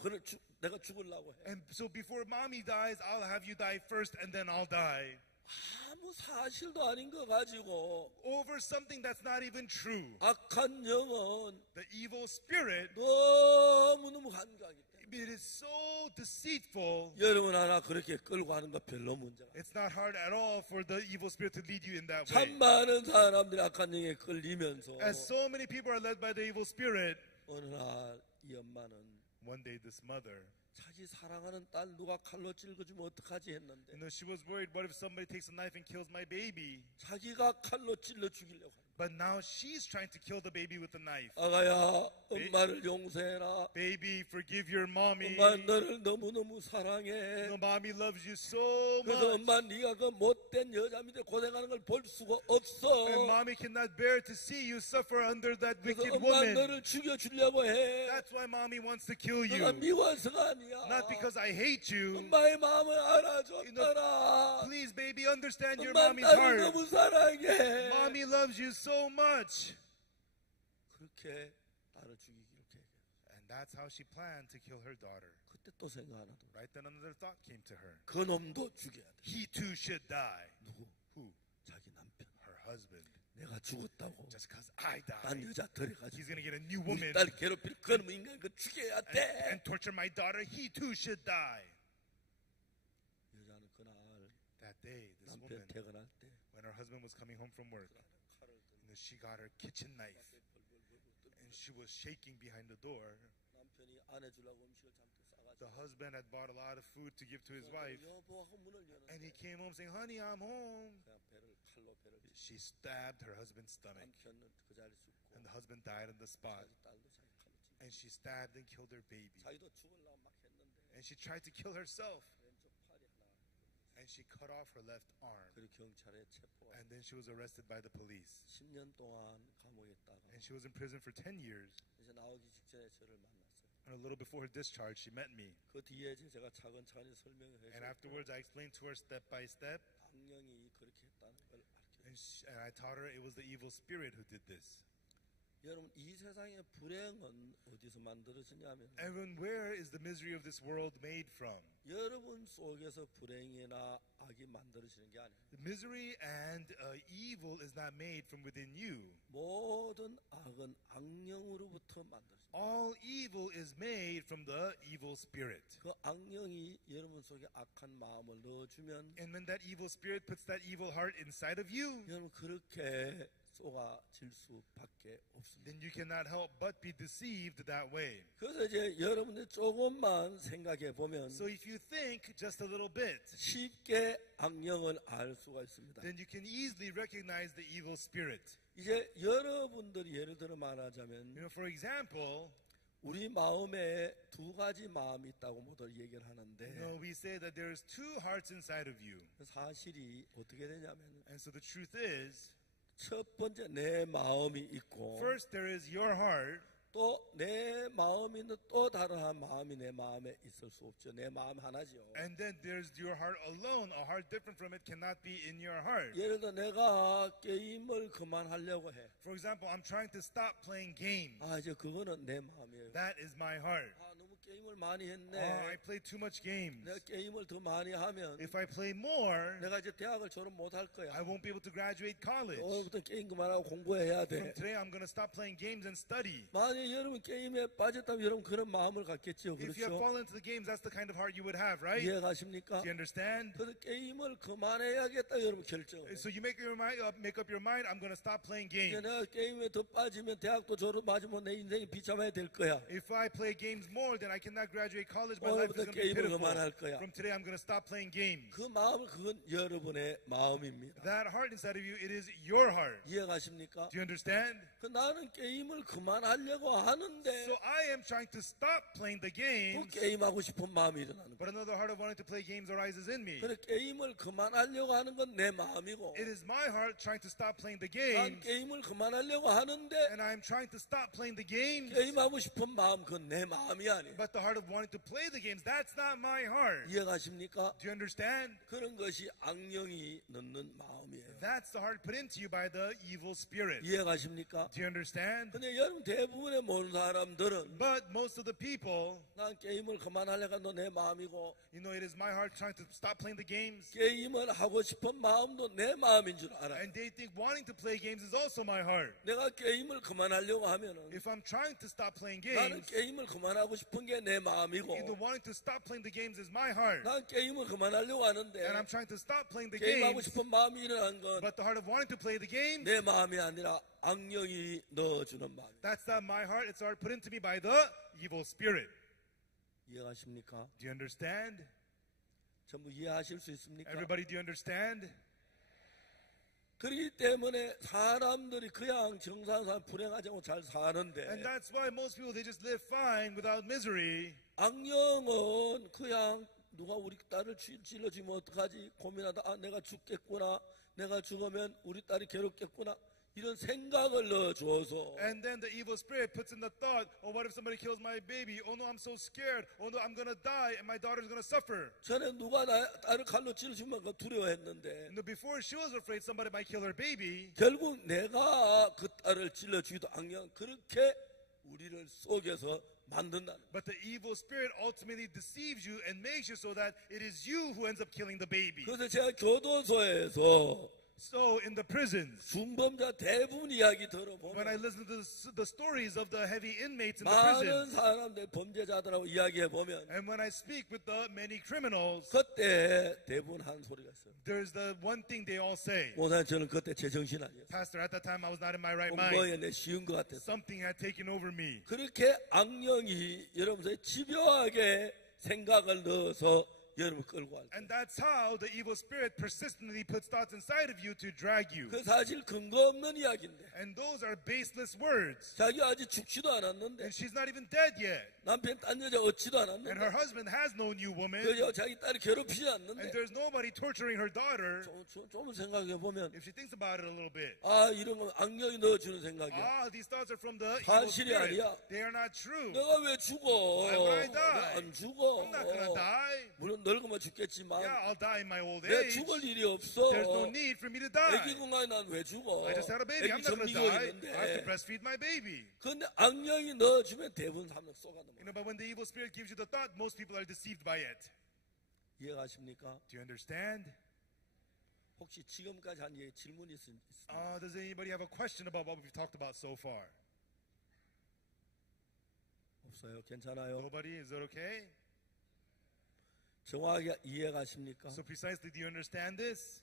그래 내가 죽으려고 해. And so before mommy dies, I'll have you die first and then I'll die. 아무 사실도 아닌 거 가지고 Over something that's not even true. 악한 영은 The evil spirit, 너무너무 간교하기 때문에 it is so deceitful. 여러분 하나 그렇게 끌고 가는 거 별로 문제가 It's not hard at all for the evil spirit to lead you in that 참 way. 많은 사람들이 악한 영에 끌리면서 As so many people are led by the evil spirit, 어느 날 이 엄마는 one day this mother, 자기 사랑하는 딸 누가 칼로 찔러주면 어떡하지 했는데 she was worried, what if somebody takes a knife and kills my baby? 자기가 칼로 찔러 죽이려고 하는 But now she's trying to kill the baby with a knife. 아가야 엄마를 용서해라. Baby, forgive your mommy. 엄마 너를 너무너무 사랑해. No, mommy loves you so 그래서 much. 엄마 네가 그 못된 여자 밑에 고생하는 걸 볼 수가 없어. And mommy cannot bear to see you suffer under that 그래서 wicked 엄마 woman. 너를 죽여주려고 해. That's why mommy wants to kill 내가 you. 미워서가 아니야. Not because I hate you. 엄마의 마음을 알아줬더라. Please, baby, understand your 엄마 mommy's 나를 heart. 너무 사랑해. Mommy loves you so much. 그렇게 딸을 죽이기로 계획해. And that's how she planned to kill her daughter. 그때 또 생각 하나 더. Right then another thought came to her. 그 놈도 죽여야 돼. He too should die. 누구? Who? 자기 남편. Her husband. 내가 죽었다고. Just because I 딴 died, 여자 들여가지고 he's going to get a new 우리 woman 딸 괴롭힐 그놈 인간 그 죽여야 돼. and torture my daughter. He too should die. 여자는 그날 That day, this 남편 woman, 퇴근할 때 when her husband was coming home from work, 칼을 들고 she got her kitchen knife and she was shaking behind the door. 남편이 아내 주려고 음식을 잔뜩 싸가지고 The husband had bought a lot of food to give to his wife, 여보하고 문을 and he 여는데 came home saying, "Honey, I'm home." 그냥 칼로 배를 찔러 She stabbed her husband's stomach, 남편은 그 자리에 죽고 and the husband died on the spot. 자기 딸도 자기 칼로 찔러 And she stabbed and killed her baby. 자기도 죽으려고 막 했는데 And she tried to kill herself, 왼쪽 팔이 하나 and she cut off her left arm. 그리고 경찰에 체포가 And then she was arrested by the police. 10년 동안 감옥에 있다가 And she was in prison for 10 years. 이제 나오기 직전에 저를 만났어요. And a little before her discharge, she met me. 그 뒤에 제가 차근차근히 설명을 And 해서 afterwards, I explained to her step by step. 악령이 그렇게 했다는 걸 알려줬어요. And I taught her it was the evil spirit who did this. 여러분 이 세상의 불행은 어디서 만들어지냐면 Everyone, where is the misery of this world made from? 여러분 속에서 불행이나 악이 만들어지는 게 아니에요. The misery and evil is not made from within you. 모든 악은 악령으로부터 만들어져요. All evil is made from the evil spirit. 그 악령이 여러분 속에 악한 마음을 넣어주면 And when that evil spirit puts that evil heart inside of you, 여러분 그렇게 속아질 수밖에 없습니다. then you cannot help but be deceived that way. 그래서 이제 여러분들 조금만 생각해 보면 So if you think just a little bit, 쉽게 악령을 알 수가 있습니다. then you can easily recognize the evil spirit. 이제 여러분들이 예를 들어 말하자면 For example, 우리 마음에 두 가지 마음이 있다고 모두 얘기를 하는데 we say that there's two hearts inside of you. 사실이 어떻게 되냐면 And so the truth is, 첫 번째 내 마음이 있고 first there is your heart, 또 내 마음이 있는 또 다른 한 마음이 내 마음에 있을 수 없죠. 내 마음 하나죠. and then there's your heart alone. A heart different from it cannot be in your heart. 예를 들어 내가 게임을 그만하려고 해. For example, I'm trying to stop playing games. 이제 그거는 내 마음이에요. That is my heart. 너무 게임을 많이 I 했네. play too much games. 내가 게임을 더 많이 하면 If I play more, 내가 이제 대학을 졸업 못 할 거야. I won't be able to graduate college. 오늘부터 게임 그만하고 공부해야 돼. From today, I'm going to stop playing games and study. 만약 여러분 게임에 빠졌다면 여러분 그런 마음을 갖겠죠. If you have 그렇죠? fallen into the games, that's the kind of heart you would have, right? 이해가십니까? Do you understand? 그래서 게임을 그만해야겠다 여러분 결정을 해. So you make up your mind, I'm going to stop playing games. 내가 게임에 더 빠지면 대학도 졸업 맞으면 내 인생이 비참해야 될 거야. If I play games more, then I cannot graduate college. My life is 오늘부터 going to be 게임을 pitiful. 그만할 거야. From today, I'm going to stop playing games. 그 마음은 그건 여러분의 마음입니다. That heart inside of you, it is your heart. 이해가십니까? Do you understand? 그 나는 게임을 그만하려고 하는데 So I am trying to stop playing the 또 games, 게임하고 싶은 마음이 일어나는 거야. but another heart of wanting to play games arises in me. 그래 게임을 그만하려고 하는 건 내 마음이고 It is my heart trying to stop playing the 난 games, 게임을 그만하려고 하는데 and I am trying to stop playing the games, 게임하고 싶은 마음 그건 내 마음이 아니에요. but the heart of wanting to play the games, that's not my heart. 이해가십니까? Do you understand? 그런 것이 악령이 넣는 마음이에요. That's the heart put into you by the evil spirit. 이해가십니까? Do you understand? 근데 여러분 대부분의 모든 사람들은 But most of the people, 난 게임을 그만하려고 하는 내 마음이고 it is my heart trying to stop playing the games, 게임을 하고 싶은 마음도 내 마음인 줄 알아요. and they think wanting to play games is also my heart. 내가 게임을 그만하려고 하면은 If I'm trying to stop playing 나는 games, 게임을 그만하고 싶은 게 내 마음이고 wanting to stop playing the games is my heart. 난 게임을 그만하려고 하는데 And I'm trying to stop playing the 게임하고 games, 싶은 마음이 일어난 건 but the heart of wanting to play the games, 내 마음이 아니라 악령이 넣어주는 마음이에요. that's not my heart. It's a heart put into me by the evil spirit. 이해가십니까? Do you understand? 전부 이해하실 수 있습니까? Everybody, do you understand? 그렇기 때문에 사람들이 그냥 정상상 불행하지 않고 잘 And 사는데 that's why most people, they just live fine without misery. 악령은 그냥 누가 우리 딸을 찔러주면 어떡하지 고민하다 내가 죽겠구나 내가 죽으면 우리 딸이 괴롭겠구나 이런 생각을 넣어줘서 And then the evil spirit puts in the thought, oh, what if somebody kills my baby? Oh no, I'm so scared. Oh no, I'm going to die and my daughter's going to suffer. 전에 누가 딸을 칼로 찔러주면 두려워했는데 And before she was afraid somebody might kill her baby, 결국 내가 그 딸을 찔러주기도 악령 그렇게 우리를 속여서 만든다. but the evil spirit ultimately deceives you and makes you so that it is you who ends up killing the baby. 그래서 제가 교도소에서 So in the prisons, 중범자 대부분 이야기 when 들어보면 I listen to the stories of the heavy inmates in the 많은 prisons, 사람들 범죄자들하고 이야기해 보면 and when I speak with the many criminals, 그때 대부분 하는 소리가 있어요. there's the one thing they all say. 목사님 저는 그때 제정신 아니었어요. Pastor, at that time I was not in my right mind. 공부에 내 쉬운 것 같았어요. Something had taken over me. 그렇게 악령이 여러분의 집요하게 생각을 넣어서 여러분 끌고 갈 거예요. And that's how the evil spirit persistently puts thoughts inside of you to drag you. 그 사실 근거 없는 이야기인데 And those are baseless words. 자기 아직 죽지도 않았는데 And she's not even dead yet. 남편 딴 여자 얻지도 And her 않았는데 husband has no new woman. 그 자기 딸이 괴롭히지 And 않는데 there's nobody torturing her daughter. 좀 생각해 보면 If she thinks about it a little bit. 이런 건 악령이 넣어주는 생각이야. These thoughts are from the evil 사실이 spirit. 아니야. They are not true. 내가 왜 죽어? Why would I die? 왜 안 죽어? I'm not gonna die. 물론 늙으면 죽겠지만 Yeah, I'll die in my old 내 age. 죽을 일이 없어. There's no need for me to 애기 die. 건강에 난 왜 죽어? I just had a baby. I'm 애기 not gonna 젖먹이고 die. I have to 있는데. breastfeed my baby. 그런데 악령이 넣어주면 대부분 사람 쏘가는 But when the evil spirit gives you the thought, most people are deceived by it. 이해가십니까? Do you understand? 혹시 지금까지 한 얘기 질문이 있습니까? Does anybody have a question about what we've talked about so far? 없어요. 괜찮아요. Nobody? Is it okay? 정확하게 이해가십니까? So precisely, do you understand this?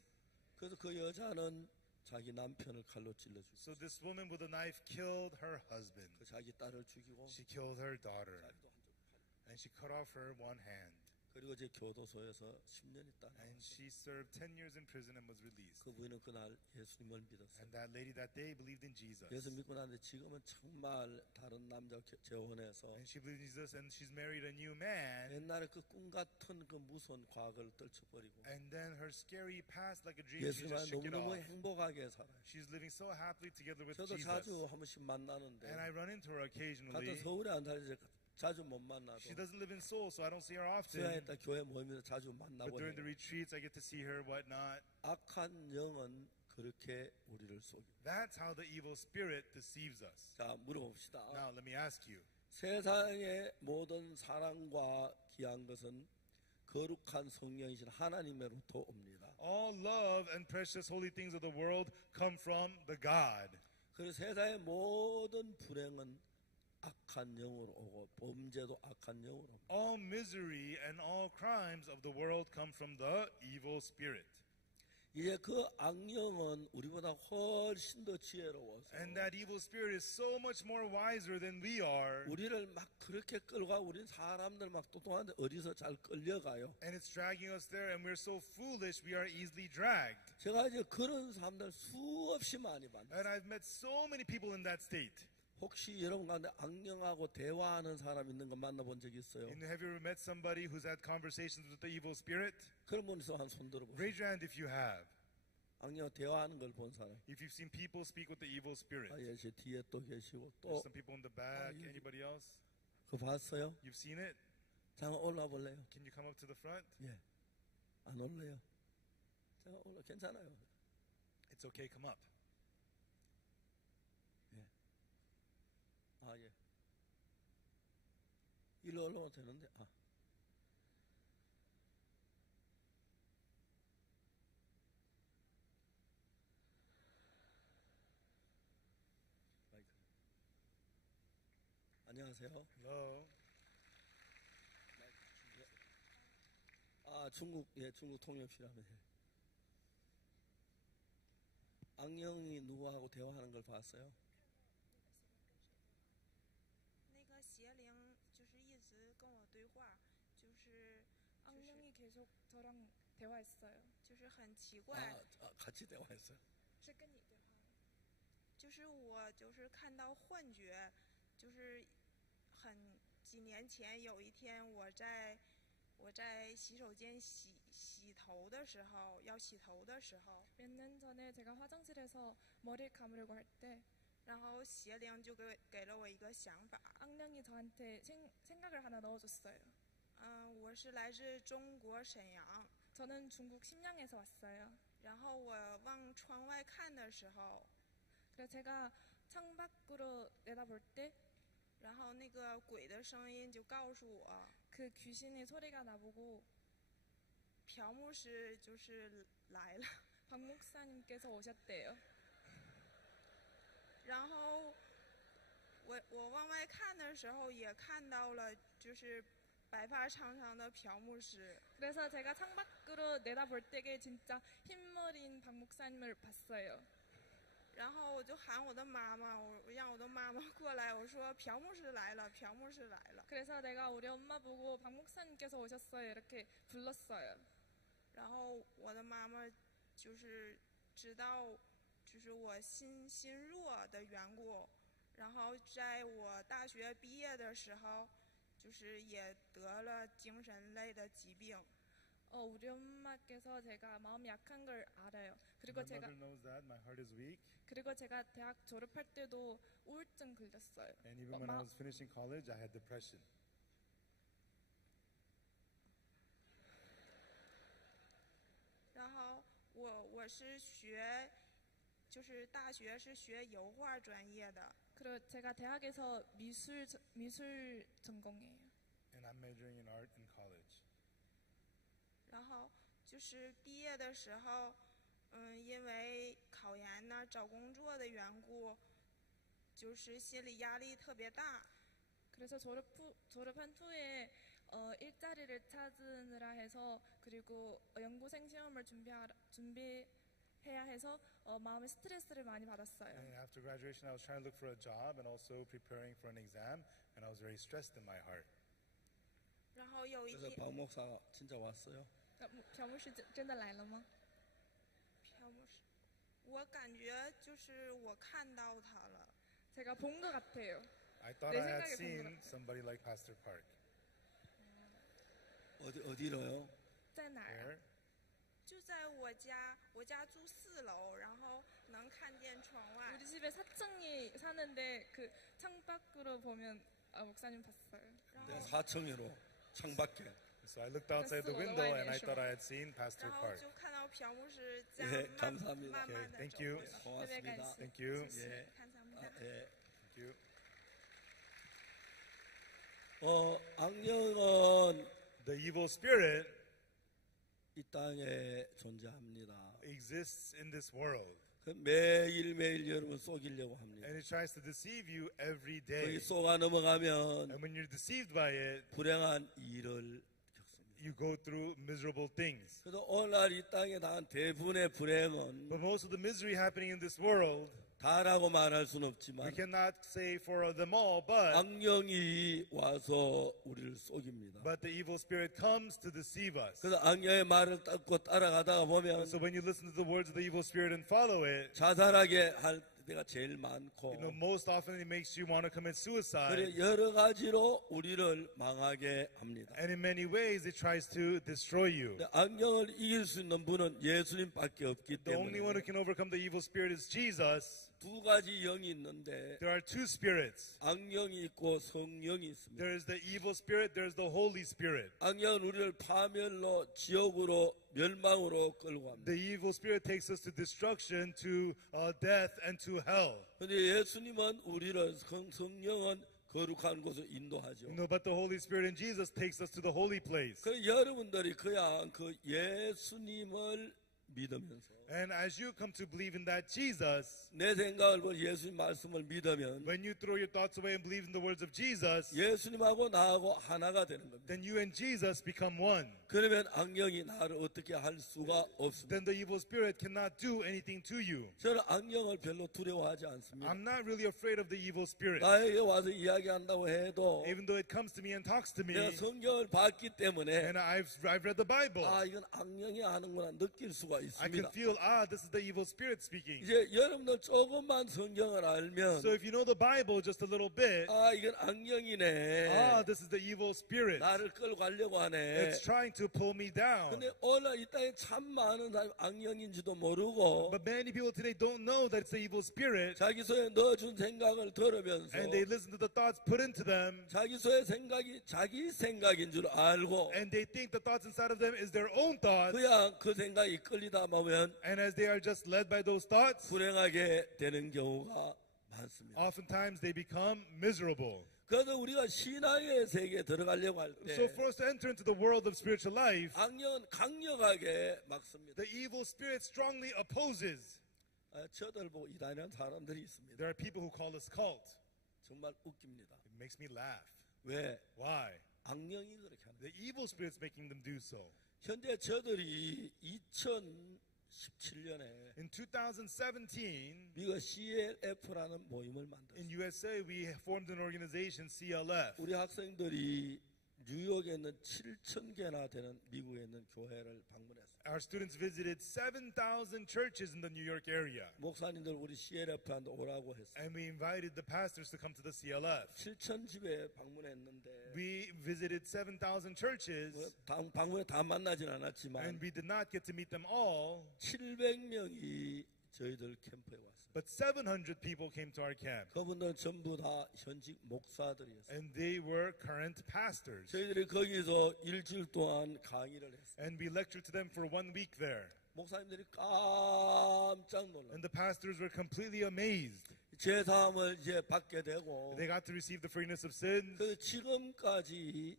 그래서 그 여자는 자기 남편을 칼로 찔러 죽이고 So this woman with a knife killed her husband. 그 자기 딸을 죽이고 She killed her daughter. 자기도 한쪽 팔. And she cut off her one hand. 그리고 이제 교도소에서 10년 있다. And she served 10 years in prison and was released. 그 부인은 그날 예수님을 믿었어요. And that lady that day believed in Jesus. 예수 믿고 나는데 지금은 정말 다른 남자 재혼해서 And she believed in Jesus and she's married a new man. 옛날에 그 꿈 같은 그 무서운 과거를 떨쳐버리고 And then her scary past like a dream, she 예수님과 just shook it 너무너무 off. 행복하게 살아요. She's living so happily together with 저도 자주 Jesus. 한 번씩 만나는데 And I run into her 같은 occasionally. 서울에 안 살지 자주 못 만나도 She doesn't live in Seoul, so I don't see her often. 수양에 있다 교회 모임에서 자주 But 만나고 during the 해요. retreats, I get to see her, whatnot. 악한 영은 그렇게 우리를 속입니다. That's how the evil spirit deceives us. 자, 물어봅시다. Now, let me ask you. 세상의 모든 사랑과 귀한 것은 거룩한 성령이신 하나님으로부터 옵니다. All love and precious holy things of the world come from the God. 그리고 세상의 모든 불행은 악한 영으로 오고 범죄도 악한 영으로 옵니다. All misery and all crimes of the world come from the evil spirit. 이제 그 악령은 우리보다 훨씬 더 지혜로워서 And that evil spirit is so much more wiser than we are. 우리를 막 그렇게 끌고 우린 사람들 막 똑똑한데 어디서 잘 끌려가요. And it's dragging us there, and we're so foolish, we are easily dragged. 제가 이제 그런 사람들 수없이 많이 봤어요. And I've met so many people in that state. 혹시 여러분 가운데 악령하고 대화하는 사람 있는 거 만나본 적 있어요? And have you ever met somebody who's had conversations with the evil spirit? 그런 분 있으면 한 손 들어보세요. Raise your hand if you have. 악령 대화하는 걸 본 사람. If you've seen people speak with the evil spirit. 아, 예, 제 뒤에 또 계시고 There's 또 some people in the back. you- Anybody else? 그거 봤어요? You've seen it? 잠깐 올라 볼래요? Can you come up to the front? 예. 안 올래요? 잠깐 올라 괜찮아요. It's okay, come up. 아, 예. 일로 올라오면 되는데, 아. 마이크. 안녕하세요. Hello. 아, 중국, 예, 중국 통역실하면 예. 악령이 누구하고 대화하는 걸 봤어요? 那个邪灵就是一直跟我对话，就是就是 악령이 계속 저랑 대화했어요. 就是很奇怪， 같이 대화했어요. 是跟你对话。就是我就是看到幻觉，就是几年前有一天我在洗手间洗头的时候，要洗头的时候， 몇 년 전에 제가 화장실에서 머리를 감으려고 할 때 然后邪灵就给了我一个想法， 악령이 저한테 생각을 하나 넣어줬어요. 我是来自中国沈阳， 저는 중국 심양에서 왔어요. 然后我往窗外看的时候， 그래서 제가 창밖으로 내다볼 때 그 然后那个鬼的声音就告诉我， 귀신의 소리가 나보고 朴牧师就是来了。 박 목사님께서 오셨대요. 然后我往外看的时候，也看到了就是白发苍苍的朴牧师。 그래서 제가 창밖으로 내다볼 때에 진짜 흰머리인 박 목사님을 봤어요. 然后我就喊我的妈妈，我让我的妈妈过来，我说朴牧师来了，朴牧师来了。 그래서 내가 우리 엄마 보고 박 목사님께서 오셨어요 이렇게 불렀어요. 然后我的妈妈就是知道，就是我心弱的缘故，然后在我大学毕业的时候，就是也得了精神类的疾病。 우리 엄마께서 제가 마음이 약한 걸 알아요. My mother knows that. My heart is weak. 그리고 제가 대학 졸업할 때도 우울증 걸렸어요. And even when I was finishing college, I had depression. 然后我是学，就是大学是学油画专业的。 그리고 제가 대학에서 미술 전공이에요. And I'm majoring in art in college. 然后就是毕业的时候，因为考研呢、找工作的缘故，就是心理压力特别大。 그래서 졸업한 후에 일자리를 찾으느라 해서 그리고 연구생 시험을 준비해야 해야 해서 마음에 스트레스를 많이 받았어요. And after graduation, I was trying to look for a job and also preparing for an exam, and I was very stressed in my heart. 然后有一 그래서 天， 박 목사 진짜 왔어요. 朴牧师真的来了吗？朴牧师，我感觉就是我看到他了， 제가 본 것 같아요. I thought 내 I had 생각에 본 seen 것 같아요. somebody like Pastor Park. 어디로요? 在哪儿啊？ Where? 就在我家，我家住4楼，然后能看见窗外 우리 。 집에 4층이 사는데 그 창밖으로 보면 목사님 봤어요. 然 네, 后 4층으로 창밖에. So I looked outside the That's the window and I elevation. thought I had seen Pastor 然后 Park. 就看到朴牧师这 예 样 감사합니다. 慢慢 Okay, 的 thank 走 you. 过来。 고맙습니다. Thank you. 예. 감사합니다. 아, 예. Thank you. 악령은 The evil spirit 이 땅에 존재합니다. exists in this world, 그 매일매일 여러분 속이려고 합니다. and it tries to deceive you every 거기 day. 속아 넘어가면 And when you're deceived by it, 불행한 일을 겪습니다. you go through miserable things. 그래서 오늘날 이 땅에 당한 대부분의 불행은 But most of the misery happening in this world, 다라고 말할 수는 we 없지만 cannot say for them all, but 악령이 와서 우리를 속입니다. the evil spirit comes to deceive us. 그래서 악령의 말을 듣고 따라가다가 보면 So when you listen to the words of the evil spirit and follow it, 자살하게 할 때가 제일 많고 most often it makes you want to commit suicide. 그래 여러 가지로 우리를 망하게 합니다. And in many ways, it tries to destroy you. 근데 악령을 이길 수 있는 분은 예수님밖에 없기 The only one who 때문에 can overcome the evil spirit is Jesus. 두 가지 영이 있는데 There are two spirits. 악령이 있고 성령이 있습니다. There is the evil spirit, there is the Holy Spirit. 악령은 우리를 파멸로 지옥으로 멸망으로 끌고 갑니다. The evil spirit takes us to destruction, to death, and to hell. 근데 예수님은 우리를 성령은 거룩한 곳으로 인도하죠. But the Holy Spirit in Jesus takes us to the holy place. 그 여러분들이 그냥 그 예수님을 믿으면서 And as you come to believe in that Jesus, 내 생각을 보 예수님 말씀을 믿으면 when you throw your thoughts away and believe in the words of Jesus, 예수님하고 나하고 하나가 되는 겁니다. then you and Jesus become one. 그러면 악령이 나를 어떻게 할 수가 없습니다. Then the evil spirit cannot do anything to you. 저는 악령을 별로 두려워하지 않습니다. I'm not really afraid of the evil spirit. 나에게 와서 이야기한다고 해도 Even though it comes to me and talks to me, 내가 성경을 봤기 때문에 and I've read the Bible, 아 이건 악령이 하는구나 느낄 수가 I can 있습니다. feel, this is the evil spirit speaking. 이제 여러분들 조금만 성경을 알면 So if you know the Bible just a little bit, 아 이건 악령이네. this is the evil spirit. 나를 끌고 가려고 하네. It's trying to pull me down. 근데 오늘 이 땅에 참 많은 사람이 악령인지도 모르고 But many people today don't know that it's the evil spirit, 자기 손에 넣어준 생각을 들으면서 and they listen to the thoughts put into them, 자기 손의 생각이 자기 생각인 줄 알고 and they think the thoughts inside of them is their own thoughts, 그냥 그 생각이 끌리다 보면 and as they are just led by those thoughts, 불행하게 되는 경우가 많습니다. oftentimes they become miserable. 그래서 우리가 신앙의 세계에 들어가려고 할 때 So for us to enter into the world of spiritual life, 악령은 강력하게 막습니다. the evil spirit strongly opposes. 저들 보고 일하는 사람들이 있습니다. There are people who call us cult. 정말 웃깁니다. It makes me laugh. 왜? Why? 악령이 그렇게 하는 The evil spirit's making them do so. 현재 저들이 2017년에 In 2017, 미국 CLF라는 모임을 in 만들었어요. USA, we formed an organization, CLF. 우리 학생들이 뉴욕에 있는 7,000개나 되는 미국에 있는 교회를 방문했어요. Our students visited 7,000 churches in the New York area. 목사님들 우리 CLF한테 오라고 했어요. And we invited the pastors to come to the CLF. 7,000집에 방문했는데 We visited 7,000 churches, 방문에 다 만나진 않았지만 and we did not get to meet them all, 700명이 저희들 캠프에 왔어요. but 700 people came to our camp. 그분들은 전부 다 현직 목사들이었어요. And they were current pastors. 저희들이 거기서 일주일 동안 강의를 했어요. And we lectured to them for 1 week there. 목사님들이 깜짝 놀랐어요. And the pastors were completely amazed. 제사함을 이제 받게 되고 They got to receive the forgiveness of sins. 그 지금까지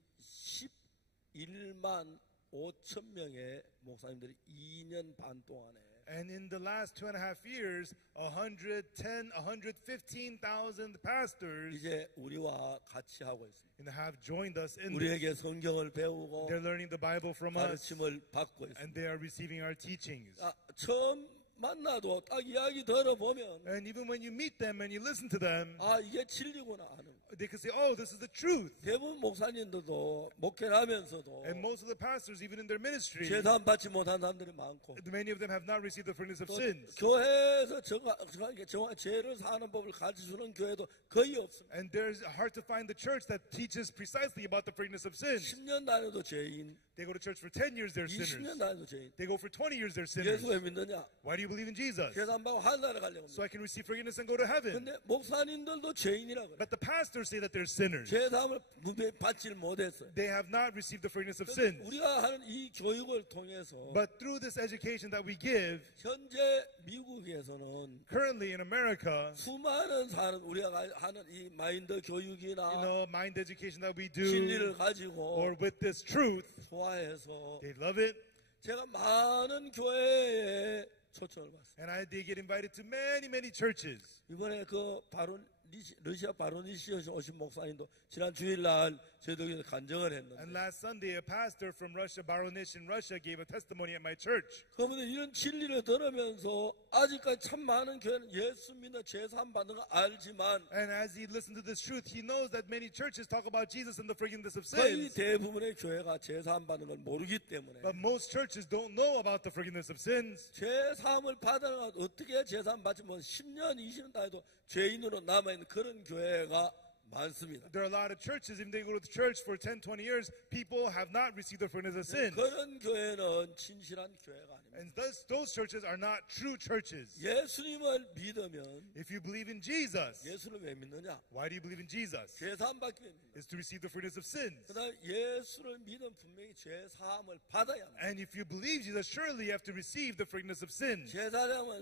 11만 5천 명의 목사님들이 2년 반 동안에 And in the last 2.5 years, 115,000 pastors 이제 우리와 같이 하고 있습니다. have joined us in this. 우리에게 성경을 배우고 They're learning the Bible from us, 가르침을 받고 and 있습니다. they are receiving our teachings. 처음 만나도 딱 이야기 들어보면 And even when you meet them and you listen to them, 아 이게 진리구나 하는 거예요. they can say, oh, this is the truth. 대부분 목사님들도 목회를 하면서도 And most of the pastors, even in their ministry, 제단 받지 못한 사람들이 많고 many of them have not received the forgiveness of 또 sins. 교회에서 정확히 죄를 사는 법을 가르쳐주는 교회도 거의 없습니다. And there's hard to find the church that teaches precisely about the forgiveness of sins. 10년 다녀도 죄인, They go to church for 10 years, they're 20년 sinners. 다녀도 죄인. They go for 20 years, they're sinners. 예수 왜 믿느냐? Why do you believe in Jesus? 계산 받고 하늘나라 가려고 So 합니다. I can receive forgiveness and go to heaven. 근데 목사님들도 죄인이라 그래요. But the pastors say that they're sinners. 죄사함을 분명히 받지 못했어요. They have not received the forgiveness of sins. 우리가 하는 이 교육을 통해서 But through this education that we give, 현재 미국에서는 currently in America, 수많은 사람 우리가 하는 이 마인드 교육이나 mind education that we do, 진리를 가지고 or with this truth, 좋아해서 they love it. 제가 많은 교회에 초청을 받습니다. They get invited to many, many churches. 이번에 그 러시아 바로니시에서 오신 목사님도 지난 주일날 저희들에게 간증을 And 했는데 last Sunday, a pastor from Russia, Baronish in Russia, gave a testimony at my church. 그러면 이런 진리를 들으면서 아직까지 참 많은 교회는 예수 믿는 죄사함 받는 거 알지만 And as he listened to this truth, he knows that many churches talk about Jesus and the forgiveness of 거의 sins. 대부분의 교회가 죄사함 받는 걸 모르기 때문에 But most churches don't know about the forgiveness of sins. 죄사함을 받으는 건 어떻게 죄사함 받지 뭐 10년 20년 다해도 죄인으로 남아있는 그런 교회가 많습니다. There are a lot of churches, if they go to the church for 10, 20 years, people have not received the forgiveness of sins. 그런 교회는 진실한 교회가 아닙니다. And those churches are not true churches. 예수님을 믿으면 If you believe in Jesus, 예수를 왜 믿느냐? why do you believe in Jesus? 죄사함 받기 위해 믿는. It's to receive the forgiveness of sins. 그다음 예수를 믿으면 분명히 죄사함을 받아야 합니다. And if you believe Jesus, surely you have to receive the forgiveness of sins.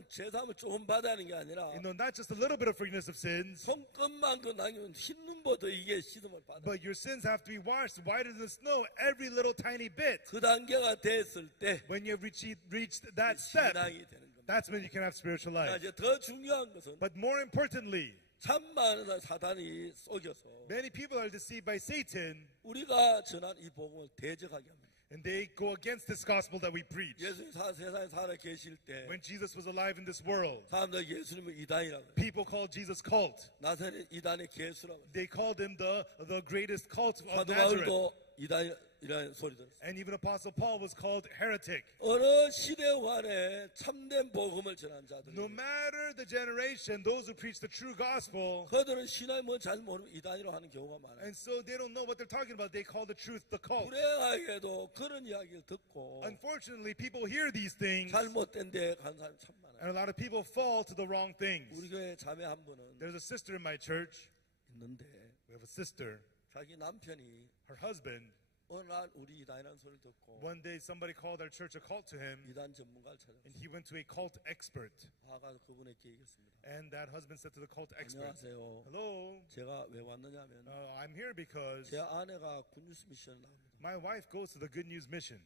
죄사함을 조금 받아야 하는 게 아니라 Not just a little bit of forgiveness of sins, 손끝만큼 남기면 흰눈보다 이게 시름을 받아. but your sins have to be washed whiter than the snow, every little tiny bit. 그 단계가 됐을 때 When you have reached that step, 신앙이 되는 겁니다. that's when you can have spiritual life. 이제 더 중요한 것은 But more importantly, 참 많은 사단이 속여서 many people are deceived by Satan, 우리가 전한 이 복음을 대적하게 합니다. and they go against this gospel that we preach. 예수님 세상에 살아 계실 때 When Jesus was alive in this world, 사람들 예수님을 이단이라고 해요. people called Jesus cult. 나사렛 이단의 개수라고 해요. They called him the greatest cult of Nazareth. 사도 바울도 이단이라는 소리 들었어요. And even Apostle Paul was called heretic. 어느 시대환에 참된 복음을 전한 자들, No matter the generation, those who preach the true gospel, 그들은 신앙이 뭐 잘 모르면 이단이라고 하는 경우가 많아요. and so they don't know what they're talking about. They call the truth the cult. 불행하게도 그런 이야기를 듣고 Unfortunately, people hear these things, 잘못된 데 간 사람이 참 많아요. and a lot of people fall to the wrong things. 우리 교회 자매 한 분은 There's a sister in my church. 있는데 We have a sister. 자기 남편이 Her husband, 어느 날 우리 이단이라는 소리를 듣고 one day somebody called our church a cult to him, 이단 전문가를 찾아서 and he went to a cult expert. 가서 그분에게 얘기했습니다. And that husband said to the cult expert, 안녕하세요. hello, 제가 왜 왔느냐면 I'm here because 제 아내가 굿뉴스 미션 나옵니다. my wife goes to the Good News Mission.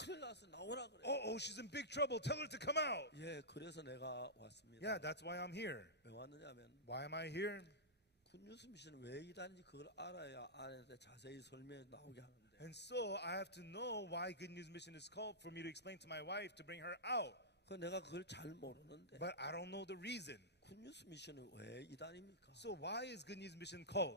큰일 나서 나오라 그래. Oh, she's in big trouble. Tell her to come out. 예, 그래서 내가 왔습니다. Yeah, that's why I'm here. 왜 왔느냐면 Why am I here? 굿뉴스 미션은 왜 이단인지 그걸 알아야 아내한테 자세히 설명해 나오게 하는데 And so I have to know why Good News Mission is called for me to explain to my wife to bring her out. 그 내가 그걸 잘 모르는데 But I don't know the reason. 굿뉴스 미션은 왜 이단입니까? So why is Good News Mission cult?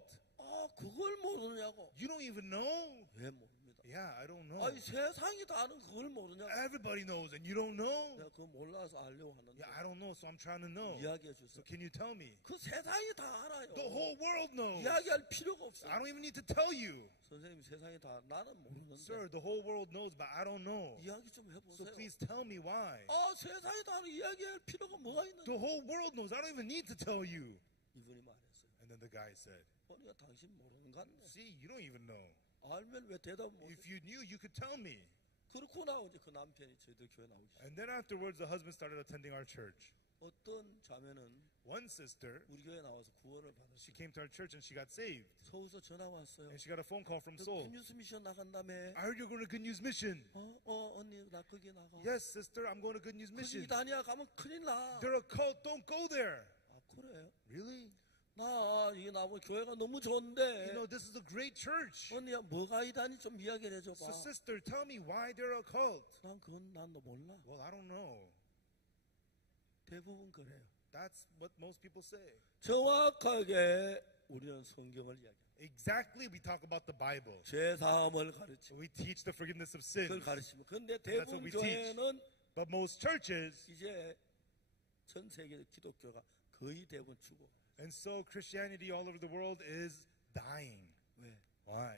그걸 모르냐고. You don't even know? 왜 모릅니다. Yeah, I don't know. 아니 세상이 다 아는 그걸 모르냐고. Everybody knows and you don't know? 내가 그거 몰라서 알려고 하는데 Yeah, I don't know, so I'm trying to know. 이야기해 So 주세요. can you tell me? 그 세상이 다 알아요. The whole world knows. 이야기할 필요가 없어요. I don't even need to tell you. 선생님 세상이 다 나는 모르는데 Sir, the whole world knows, but I don't know. 이야기 좀 So 해보세요. please tell me why. 세상이 다 아는 이야기할 필요가 뭐가 있는데 The whole world knows. I don't even need to tell you. 이분이 말했어요. And then the guy said, 보니까 당신 모르는 것 같네. see, you don't even know. 알면 왜 대답 못해? If you knew, you could tell me. 그렇고 나고 이제 그 남편이 저희들 교회 나오기 시작. And then afterwards, the husband started attending our church. 어떤 자매는 One sister, 우리 교회 나와서 구원을 she 받았어요. came to our church and she got saved. 서울서 전화 왔어요. And she got a phone call from 그 Seoul. 굿뉴스 미션 나간다며. I heard you're going to Good News Mission. 언니 나 거기 나가. Yes, sister, I'm going to Good News 거기 Mission. 이단이야 가면 큰일 나. They're a cult. Don't go there. 그래요? Really? 나 이게 나보고 교회가 너무 You 좋은데. know, this is a great church. 언니야 뭐가 이단이 좀 이야기를 해줘봐. So, sister, tell me why they're a cult. 난 그건 난 너 몰라. Well, I don't know. 대부분 그래요. That's what most people say. 정확하게 우리는 성경을 이야기해요. Exactly, we talk about the Bible. 죄사함을 가르치고 We teach the forgiveness of 그걸 sins. 가르치면 근데 That's what 대부분 we teach. 교회는 But most churches, 이제 전 세계 기독교가 거의 대부분 죽어. and so Christianity all over the world is dying. 왜? Why?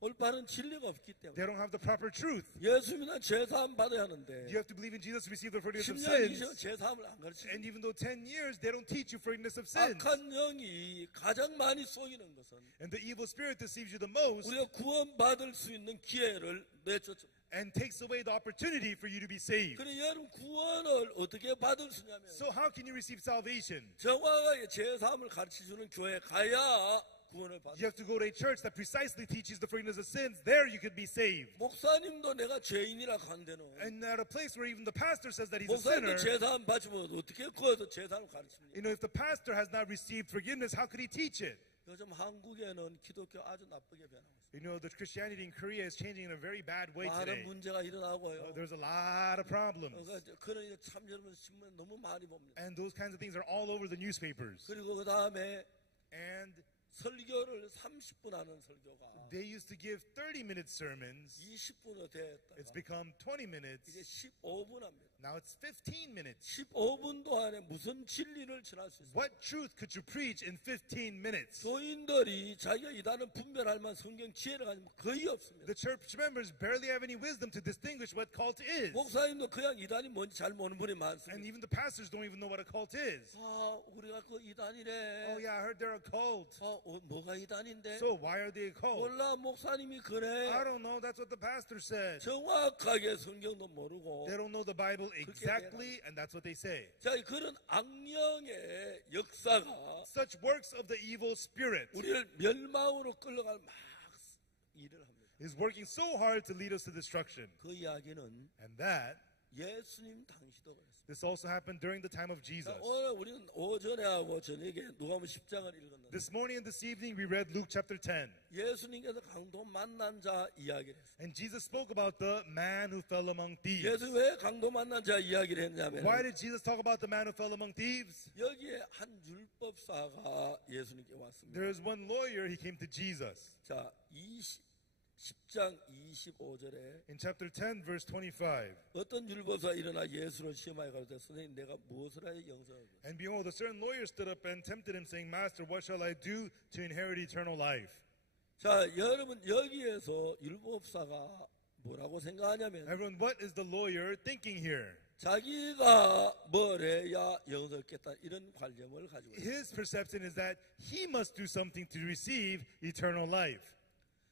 올바른 진리가 없기 They 때문에. don't have the proper truth. 예수 믿는 죄사함 받아야 하는데 You have to believe in Jesus to receive the forgiveness of 10년, 20년 sins. 죄사함을 안 가르치고 And even though 10 years, they don't teach you forgiveness of sins. 악한 영이 가장 많이 속이는 것은 And the evil spirit deceives you the most 우리가 구원받을 수 있는 기회를 내쫓죠. and takes away the opportunity for you to be saved. 그래 여러분 구원을 어떻게 받을 수 있냐면 So how can you receive salvation? 정확하게 죄사함을 가르쳐주는 교회 가야 구원을 받아. You have to go to a church that precisely teaches the forgiveness of sins. There you could be saved. 목사님도 내가 죄인이라 간대는 And at a place where even the pastor says that he's a 목사님도 sinner, 죄사함 받으면 어떻게 거기서 죄사함을 가르칩니까? if the pastor has not received forgiveness, how could he teach it? 요즘 한국에는 기독교 아주 나쁘게 변하고 있어요. The Christianity in Korea is changing in a very bad way 많은 today. 문제가 일어나고요. There's a lot of problems. 그런 참 여러분 신문 너무 많이 봅니다. And those kinds of things are all over the newspapers. 그리고 그 다음에 And 설교를 30분 하는 설교가 they used to give 30-minute sermons. 20분으로 It's 됐다가 become 20 이제 minutes. 15분 합니다. Now it's 15 minutes. 15분 동안에 무슨 진리를 전할 수 있어요? What truth could you preach in 15 minutes? 교인들이 자기가 이단은 분별할 만한 성경 지혜를 가지고 거의 없습니다. The church members barely have any wisdom to distinguish what cult is. 목사님도 그냥 이단이 뭔지 잘 모르는 분이 And 많습니다. even the pastors don't even know what a cult is. 아, 우리가 그 이단이래. Oh yeah, I heard they're a cult. 뭐가 이단인데? So why are they a cult? 몰라, 목사님이 I 그래. don't know. That's what the pastor said. 정확하게 성경도 모르고. They don't know the Bible exactly, and that's what they say. 자, 그런 악령의 역사가 Such works of the evil spirit 우리를 멸망으로 끌려갈 막 일을 합니다. is working so hard to lead us to destruction. 그 이야기는 And that, 예수님 당시도 그랬습니다. this also happened during the time of 자, Jesus. 오늘 우리는 오전에 하고 저녁에 누가복음 10장을 읽었는데 This morning and this evening we read Luke chapter 10. 예수님께서 강도 만난 자 이야기를 했어요. And Jesus spoke about the man who fell among thieves. 예수 왜 강도 만난 자 이야기를 했냐면 Why did Jesus talk about the man who fell among thieves? 여기에 한 율법사가 예수님께 왔습니다. There is one lawyer, he came to Jesus. 자, 10장 25절에 In chapter 10, verse 25. 어떤 율법사가 일어나 예수를 시험하여 가로되 선생님 내가 무엇을 하여 영생을 얻으리까? And behold, a certain lawyer stood up and tempted him, saying, Master, what shall I do to inherit eternal life? 자, 여러분 여기에서 율법사가 뭐라고 생각하냐면 Everyone, what is the lawyer thinking here? 자기가 뭘 해야 영생을 얻겠다 이런 관념을 가지고 있어요. His perception is that he must do something to receive eternal life.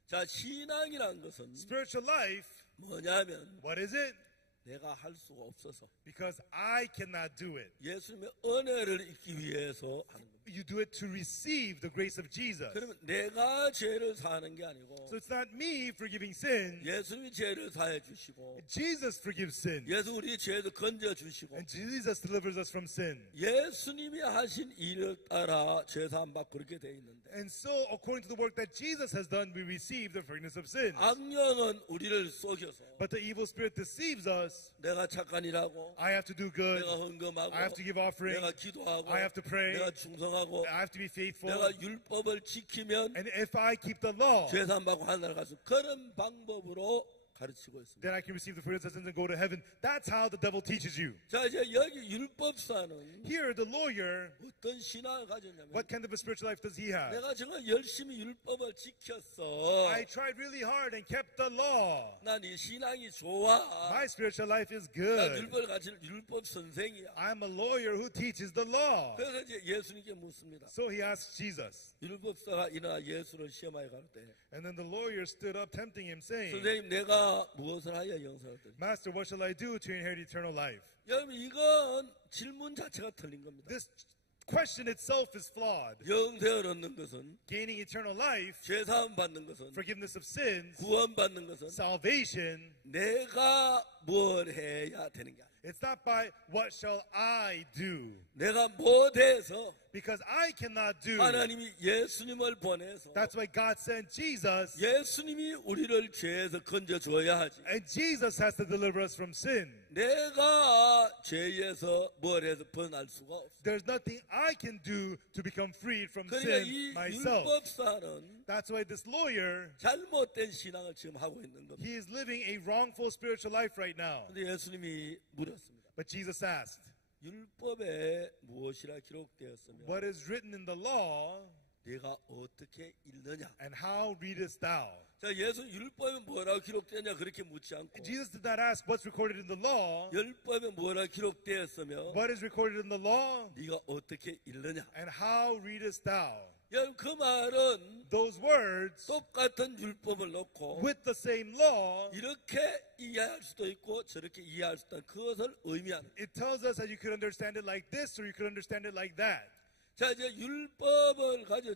자, 신앙이란 것은 Spiritual life, 뭐냐면 what is it? 내가 할 수가 없어서 Because I cannot do it. 예수님의 은혜를 잊기 위해서 하는 겁니다. You do it to receive the grace of Jesus. 그러면 내가 죄를 사는 게 아니고 So it's not me forgiving sin. 예수님이 죄를 사해 주시고 Jesus forgives sin. 예수 우리 죄를 건져 주시고 And Jesus delivers us from sin. 예수님이 하신 일을 따라 죄 사함 받고 그렇게 돼 있는데 And so, according to the work that Jesus has done, we receive the forgiveness of sins. 악령은 우리를 속여서 But the evil spirit deceives us. 내가 착한 일하고 I have to do good. 내가 헌금하고 I have to give offering. 내가 기도하고 I have to pray. 내가 충성하고 I have to be faithful. 내가 율법을 지키면 And if I keep the law, 죄 사함 받고 하늘을 가서 그런 방법으로 가르치고 있습니다. then I can receive the forgiveness of sins and go to heaven. That's how the devil teaches you. 자, 이제 여기 율법사는 Here, the lawyer, 어떤 신앙을 가졌냐면 what kind of a spiritual life does he have? 내가 정말 열심히 율법을 지켰어. I tried really hard and kept the law. 난 이 신앙이 좋아. My spiritual life is 난 good. 율법을 가진 율법 선생이야. I'm a lawyer who teaches the law. 그래서 이제 예수님께 묻습니다. So he asks Jesus. 율법사가 일어나 예수를 시험하여 가로되 And then the lawyer stood up, tempting him, saying, 선생님 내가 무엇을 하여 영생을 얻으리? Master, what shall I do to inherit eternal life? 여러분 이건 질문 자체가 틀린 겁니다. This question itself is flawed. 영생을 얻는 것은 Gaining eternal life, 죄사함 받는 것은 forgiveness of sins, 구원 받는 것은 salvation, 내가 뭘 해야 되는 게 아니야. it's not by what shall I do. 내가 못해서 Because I cannot do. 하나님이 예수님을 보내서 That's why God sent Jesus. 예수님이 우리를 죄에서 건져줘야 하지. And Jesus has to deliver us from sin. 내가 죄에서 뭘 해서 벗어날 수가 없어. There's nothing I can do to become freed from 그러니까 sin 이 myself. 율법사는 That's why this lawyer, 잘못된 신앙을 지금 하고 있는 겁니다. he is living a wrongful spiritual life right now. 근데 예수님이 물었습니다. But Jesus asked, 율법에 무엇이라 기록되었으며 what is written in the law, 네가 어떻게 읽느냐? and how readest thou? 자, 예수 율법에 뭐라고 기록되냐 그렇게 묻지 않고 Jesus did not ask what's recorded in the law, 율법에 뭐라 기록되었으며 what is recorded in the law, 네가 어떻게 읽느냐? and how readest thou? 여러분 그 말은 Those words, 똑같은 율법을 놓고 with the same law, 이렇게 이해할 수도 있고 저렇게 이해할 수도 있다. 그것을 의미하는. it tells us that you could understand it like this or you could understand it like that. 자, 이제 율법을 가지고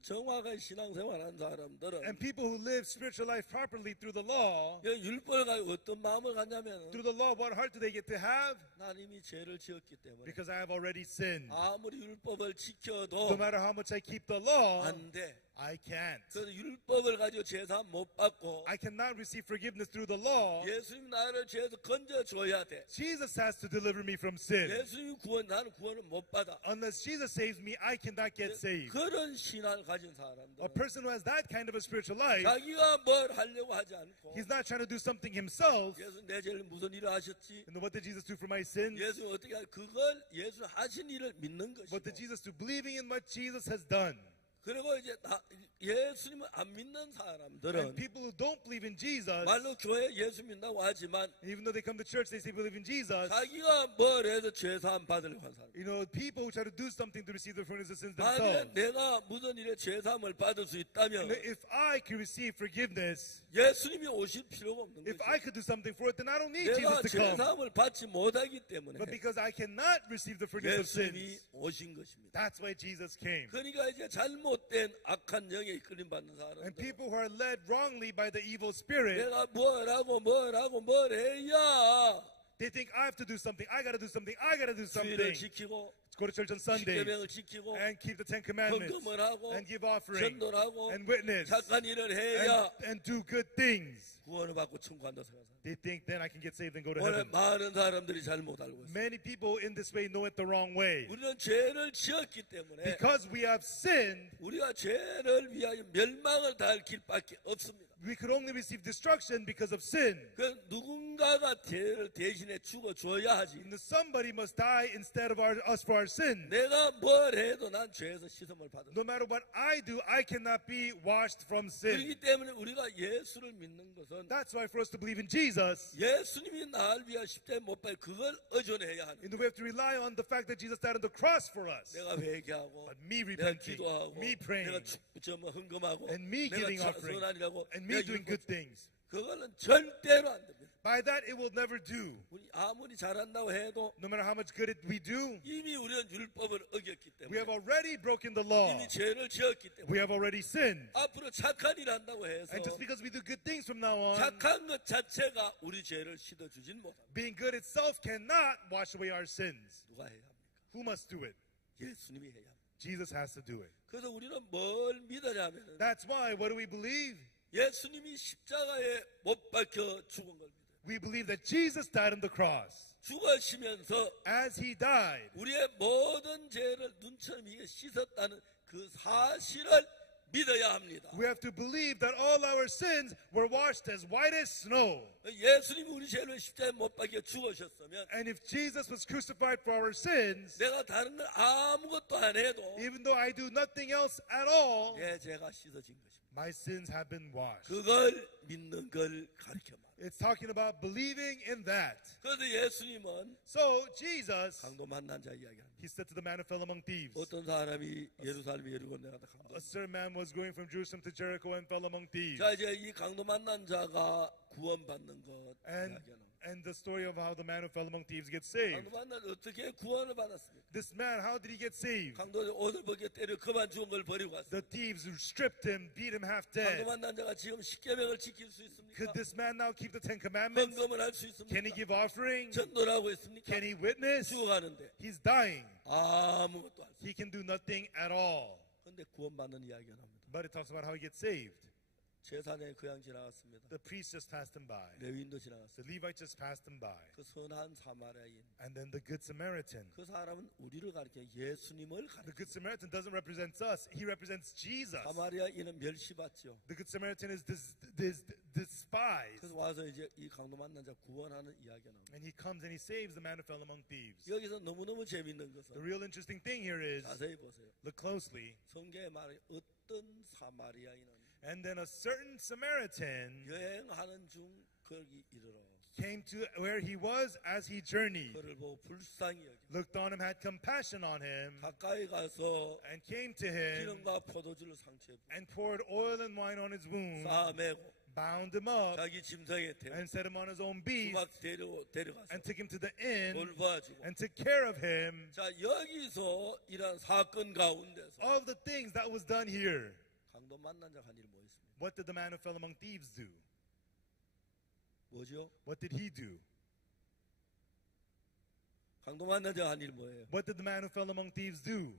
정확한 신앙생활하는 사람들은 And people who live spiritual life properly through the law, 율법을 가지고 어떤 마음을 갖냐면 through the law, what heart do they get to have? 하나님이 죄를 지었기 때문에 Because I have already sinned. 아무리 율법을 No 지켜도 matter how much I keep the law, 안 돼. I can't. 그래서 율법을 가지고 제사함 못 받고 I cannot receive forgiveness through the law. 예수님 나를 죄에서 건져줘야 돼. Jesus has to deliver me from sin. 예수님 나는 구원을 못 받아. Unless Jesus saves me, I cannot get saved. 그런 신앙을 가진 A 사람들 person who has that kind of a spiritual life, 자기가 뭘 하려고 하지 않고 he's not trying to do something himself. 예수 내 죄를 무슨 일을 하셨지? And what did Jesus do for my sins? 예수 어떻게 그걸 예수 하신 일을 믿는 것이고 What did Jesus do? Believing in what Jesus has done. 그리고 이제 예수님을 안 믿는 사람들은 And people who don't believe in Jesus, 말로 교회 예수 믿는다고 하지만 even though they come to church, they say believe in Jesus. 자기가 뭘 해서 죄사함 받으려고 한 사람. You know, people who try to do something to receive the forgiveness of sins 만약 themselves. 내가 무슨 일에 죄사함을 받을 수 있다면 And if I can receive forgiveness, 예수님이 오실 필요가 없는 if 거죠. I could do something for it, then I don't need 내가 Jesus to come. 죄사함을 받지 못하기 때문에 But because I cannot receive the forgiveness of 예수님이 sins, 오신 것입니다. that's why Jesus came. 그러니까 이제 잘못된 악한 영에 이끌림 받는 And 사람들 people who are led wrongly by the evil spirit, 내가 뭘 해야 they think I have to do something. I got to do something. I got to do 주의를 something. 지키고 Go to church on Sunday 십계명을 지키고 and keep the Ten Commandments 헌금을 하고 and give offering 전도를 하고 and witness 착한 일을 해야 and do good things. 구원을 받고 천국한다 생각하는 They think then I can get saved and go to 오늘 heaven. 많은 사람들이 잘못 알고 있어요. Many people in this way know it the wrong way. 우리는 죄를 지었기 때문에 Because we have sinned, 우리가 죄를 위하여 멸망을 당할 길밖에 없습니다. we could only receive destruction because of sin. 그 누군가가 죄를 대신에 죽어줘야 하지. And somebody must die instead of us for our sin. 내가 뭘 해도 난 죄에서 씻음을 받아. No matter what I do, I cannot be washed from sin. 그렇기 때문에 우리가 예수를 믿는 것은 That's why for us to believe in Jesus, 예수님이 나를 위하여 십자가에 못 박혀 그걸 의존해야 하는. we have to rely on the fact that Jesus died on the cross for us. 내가 회개하고 But me 내가 repenting, 기도하고 me praying, 내가 헌금하고 and me 내가 giving offering, 선한이라고 and me doing good things. 그거는 절대로 안 됩니다. By that, it will never do. 우리 아무리 잘한다고 해도 No matter how much good we do, 이미 우리는 율법을 어겼기 we have 때문에 already broken the law. 이미 죄를 지었기 때문에 We have already sinned. 앞으로 착한 일 한다고 해서 And just because we do good things from now on, 착한 것 자체가 우리 죄를 씻어주진 못합니다. being good itself cannot wash away our sins. 누가 해야 합니까? Who must do it? 예수님이 해야 합니다. Jesus has to do it. 그래서 우리는 뭘 믿으냐면 That's why, what do we believe? 예수님이 십자가에 못 박혀 죽은 걸 믿어요. We believe that Jesus died on the cross. 죽으시면서 As he died, 우리의 모든 죄를 눈처럼 이게 씻었다는 그 사실을 믿어야 합니다. we have to believe that all our sins were washed as white as snow. 예수님이 우리 죄를 십자가에 못 박혀 죽으셨으면 And if Jesus was crucified for our sins, 내가 다른 걸 아무것도 안 해도 even though I do nothing else at all, 내 죄가 씻어진 것입니다. my sins have been washed. 그걸 믿는 걸 가르쳐 말. It's talking about believing in that. 그래서 예수님은 So Jesus, 강도 만난 자 이야기합니다. he said to the man who fell among thieves, 어떤 사람이 예루살렘 예리고 내가 다 강도. a certain man was going from Jerusalem to Jericho and fell among thieves. 자 이제 이 강도 만난 자가 구원받는 것 이야기하는. And the story of how the man who fell among thieves gets saved. 강도 만난 어떻게 구원을 받았습니까? This man, how did he get saved? 강도 옷을 벗겨 때려 그만 죽은 걸 버리고 왔어요. The thieves stripped him, beat him half 강도 dead. 만난 자가 지금 십계명을 지킬 수 있습니까? Could this man now keep keep the Ten Commandments? 헌금을 할 수 Can he 있습니까? give offering? 전도를 하고 있습니까? Can he witness? 죽어가는데 He's dying. 아무것도 안 써. He can do nothing at all. 근데 구원받는 이야기가 나옵니다. But it talks about how he gets saved. 제사장이 그냥 지나갔습니다. The priest just passed him by. 레위인도 The 지나갔어요. Levite just passed him by. 그 선한 사마리아인 And then the Good Samaritan. 그 사람은 우리를 가리켜 예수님을 The 가리켜. Good Samaritan doesn't represent us. He represents Jesus. 사마리아인은 멸시받죠. The Good Samaritan is despised. 그래서 와서 이제 이 강도 만난 자 구원하는 이야기가 나옵니다. And he comes and he saves the man who fell among thieves. 여기서 너무너무 재밌는 The 것은 real interesting thing here is, 자세히 보세요. look closely, 성경에 말해 어떤 사마리아인은 and then a certain Samaritan 여행하는 중 거기 이르러 came to where he was as he journeyed, 그를 보고 불쌍히 여기 looked on him, had compassion on him, 가까이 가서 and came to him 기름과 포도주를 상처에 붓고 and poured oil and wine on his wound, 싸매고 bound him up, 자기 짐승에 태워 and set him on his own beast, 막 데려가서 and took him to the inn, 돌봐주고 and took care of him. 자 여기서 이러한 사건 가운데서 All the things that was done here. 강도 만난 자가 한 일이 뭐 있습니까? What did the man who fell among thieves do? 뭐죠? What did he do? 강도 만난 자가 한 일이 뭐예요? What did the man who fell among thieves do?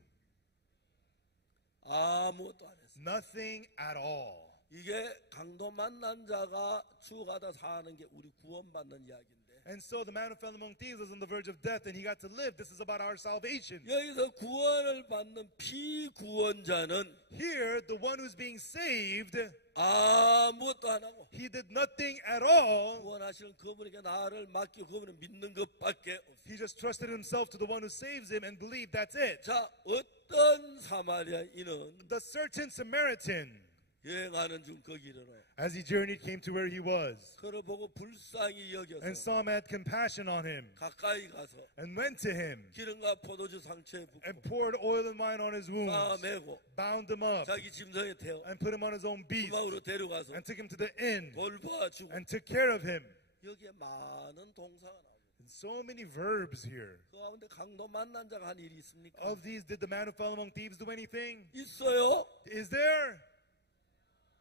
아무것도 안 했어요. Nothing at all. 이게 강도 만난 자가 죽어가다 사는 게 우리 구원받는 이야기인데 And so the man who fell among thieves was on the verge of death and he got to live. This is about our salvation. 여기서 구원을 받는 피구원자는 Here, the one who's being saved, 아무것도 안 하고 he did nothing at all. 구원하시는 그분에게 나를 맡기고 그분을 믿는 것밖에 없어요. He just trusted himself to the one who saves him and believed that's it. 자, 어떤 사마리아인은 The certain Samaritan, 여행하는 중 거기 이르러 as he journeyed, came to where he was 그를 보고 불쌍히 여겨서 and saw him, had compassion on him, 가까이 가서 and went to him 기름과 포도주 상처에 and 붓고 poured oil and wine on his wounds, 싸매고 bound him up, 자기 짐승에 태워 and put him on his own beast, 주막으로 데려가서 and took him to the inn 돌봐주고 and took care of him. 여기에 많은 동사가 나옵니다. And so many verbs here. 그 가운데 강도 만난 자가 한 일이 있습니까? Of these, did the man who fell among thieves do anything? 있어요. Is there?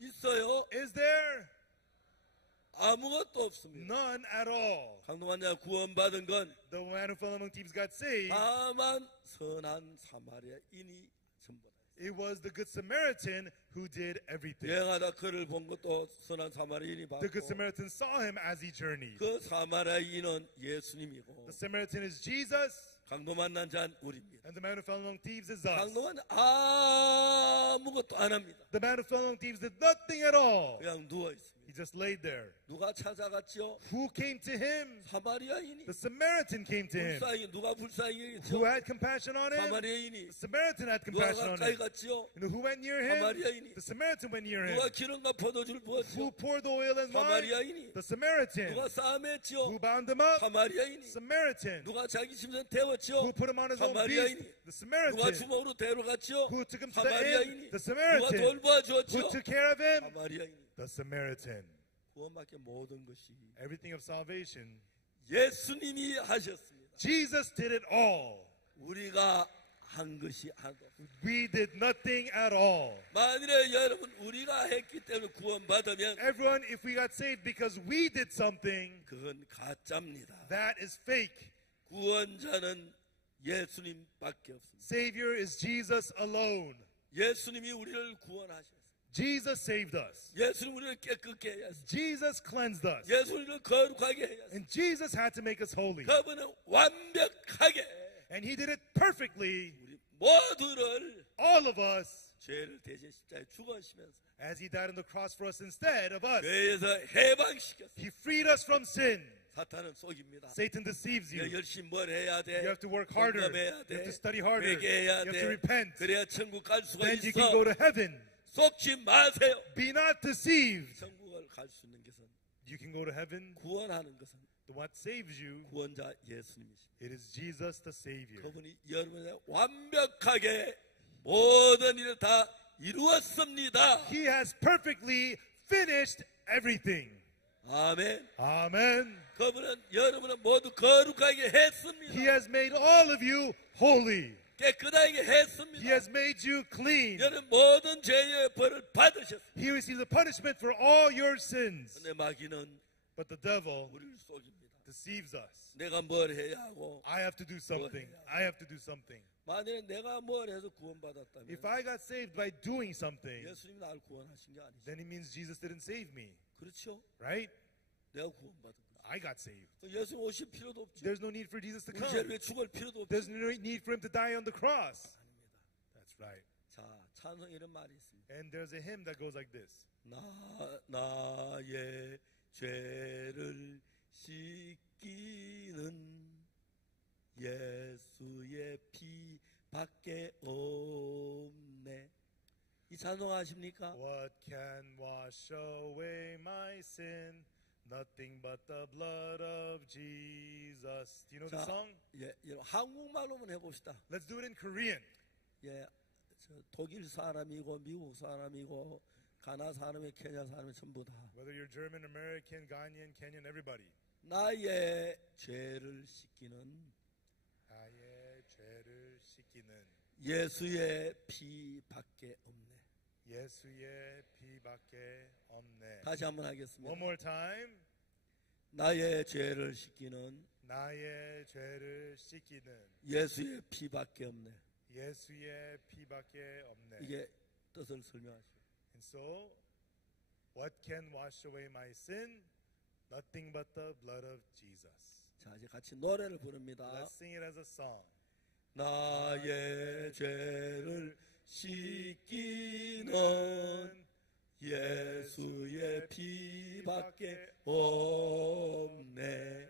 있어요. Is there? 아무것도 없습니다. None at all. 강도 만난 자가 구원받은 건 The man who fell among thieves got saved. 다만 선한 사마리아인이 전부다. It was the Good Samaritan who did everything. 여행하다 그를 본 것도 선한 사마리아인이 The Good 봤고 Samaritan saw him as he journeyed. 그 사마리아인은 예수님이고 The Samaritan is Jesus, 강도 만난 자는 우리입니다. and the man who fell among thieves is us. 강도 만난 아무것도 안 합니다. The man who fell among thieves did nothing at all. 그냥 누워 있습니다. He just laid there. 누가 찾아갔죠? Who came to him? 사마리아인이. The Samaritan came to him. 불쌍히 누가 불쌍히 Who 여겼죠? had compassion on him? 사마리아인이. The Samaritan had 누가 compassion on 가까이 him. 갔죠? And who went near him? 사마리아인이. The Samaritan went near him. 누가 기름과 포도주를 Who 부었죠? poured the oil and wine? 사마리아인이. The Samaritan. 누가 싸맸죠? Who bound him up? 사마리아인이. Samaritan. 누가 자기 짐승 태웠죠? Who put him on his own beast? 사마리아인이. The 누가 Samaritan. 주먹으로 데려갔죠? Who took him to the 사마리아인이. inn? The 누가 Samaritan. 돌봐주었죠? Who took care of him? 사마리아인이. The Samaritan. 구원받게 모든 것이 Everything of salvation. 예수님이 하셨습니다. Jesus did it all. 우리가 한 것이 하나도 없습니다. We did nothing at all. 만일에 여러분 우리가 했기 때문에 구원받으면 Everyone, if we got saved because we did something, 그건 가짜입니다. that is fake. 구원자는 예수님밖에 없습니다. Savior is Jesus alone. 예수님이 우리를 구원하셨습니다. Jesus saved us. 예수님 우리를 깨끗게 해야 했습니다. Jesus cleansed us. 예수 우리를 거룩하게 해야 했습니다. And Jesus had to make us holy. 그분은 완벽하게 And he did it perfectly. 우리 모두를 All of us, 죄를 대신 십자가에 죽으시면서 as he died on the cross for us instead of us. 죄에서 해방시켰습니다. He freed us from sin. 사탄은 속입니다. Satan deceives you. 열심히 뭘 해야 돼? You have to work harder. 공감해야 돼. You have to study harder. 회개해야 You have 돼. to repent. 그래야 천국 갈 수가 Then you 있어. can go to heaven. 속지 마세요. Be not deceived. 천국을 갈 수 있는 것은 You can go to heaven. 구원하는 것은 What saves you, 구원자 예수님이십니다. it is Jesus the Savior. 그분이 여러분의 완벽하게 모든 일을 다 이루었습니다. He has perfectly finished everything. 아멘. Amen. 그분은 여러분을 모두 거룩하게 했습니다. He has made all of you holy. 깨끗하게 했습니다. He has made you clean. 여러분 모든 죄의 벌을 받으셨습니다. He received the punishment for all your sins. 근데 마귀는 But the devil 우리를 속입니다. deceives us. 내가 뭘 해야 하고 I have to do something. I have to do something. 만약에 내가 뭘 해서 구원받았다면 If I got saved by doing something, 예수님이 나를 구원하신 게 아니죠. then it means Jesus didn't save me, 그렇죠? right? 내가 구원받은 거죠. I got saved. 예수 오실 필요도 없죠. There's no need for Jesus to 우리 come. 죄를 왜 죽을 필요도 없죠. There's no need for him to die on the cross. 아닙니다. That's right. 자, 찬송 이런 말이 있습니다. And there's a hymn that goes like this. 나의 죄를 씻기는 예수의 피밖에 없네. 이 찬송 아십니까? What can wash away my sin? Nothing but the blood of Jesus. Do you know the 자, song? 예, 한국말로 한번 해봅시다. Let's do it in Korean. 예, 저 독일 사람이고 미국 사람이고 가나 사람이 케냐 사람이 전부 다 Whether you're German, American, Ghanaian, Kenyan, everybody. 나의 죄를 씻기는 나의 죄를 씻기는 예수의 피밖에 없네. 예수의 피밖에 없네. 다시 한번 하겠습니다. One more time. 나의 죄를 씻기는 나의 죄를 씻기는 예수의 피밖에 없네. 예수의 피밖에 없네. 이게 뜻을 설명하시오. And so, what can wash away my sin? Nothing but the blood of Jesus. 자, 이제 같이 노래를 부릅니다. Let's sing it as a song. 나의 죄를 씻기는 예수의 피밖에 없네.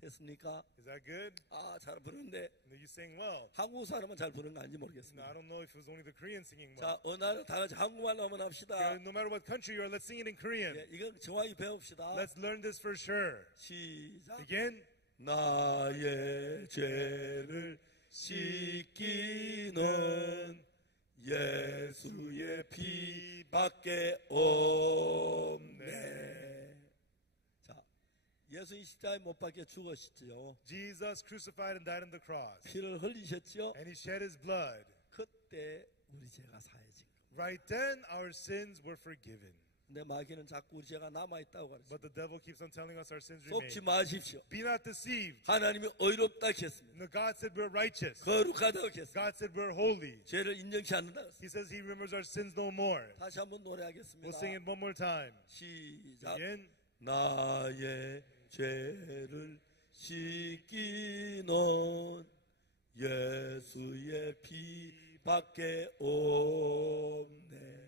됐습니까? Is that good? 아, 잘 부르는데 No, you sing well. 한국 사람은 잘 부르는 거 아닌지 No, I 모르겠습니다. don't know if it was only the Korean singing 자, well. 어느 나라 다 같이 한국말로 한번 합시다. No matter what country you are, let's sing it in Korean. 예, 이건 정확히 배웁시다. Let's learn this for sure. 시작. Again. 나의 죄를 씻기는 예수의 피밖에 없네. 자, 예수님 십자가에 못 박혀 죽으셨죠. Jesus crucified and died on the cross. 피를 흘리셨죠. And he shed his blood. 그때 우리 죄가 사해진 겁니다. Right then, our sins were forgiven. 근데 마귀는 자꾸 우리 죄가 남아있다고 가르쳐요. But the devil keeps on telling us our sins remain. 속지 마십시오. Be not deceived. 하나님이 의롭다 했습니다. No, God said we're righteous. 거룩하다고 했습니다. God said we're holy. 죄를 인정치 않는다고 했습니다. He says he remembers our sins no more. 다시 한번 노래하겠습니다. We'll sing it one more time. 시작. Again. 나의 죄를 씻기는 예수의 피밖에 없네.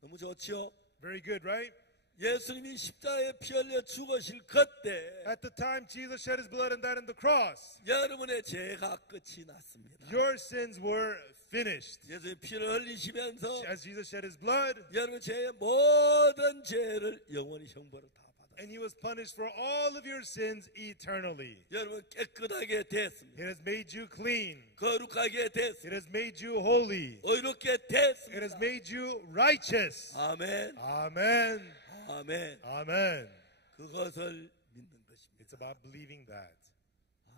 너무 좋지요? Very good, right? 예수님이 십자가에 피 흘려 죽으실 그때 At the time Jesus shed his blood and died on the cross, 여러분의 죄가 끝이 났습니다. your sins were finished. 예수님이 피를 흘리시면서 As Jesus shed his blood, 여러분 죄의 모든 죄를 영원히 형벌을 다 받았습니다. and he was punished for all of your sins eternally. 여러분 깨끗하게 됐습니다. It has made you clean. 거룩하게 됐습니다. It has made you holy. 의롭게 It has 됐습니다. made you righteous. 아멘. Amen. 아멘. Amen. 그것을 믿는 것입니다. It's about believing that.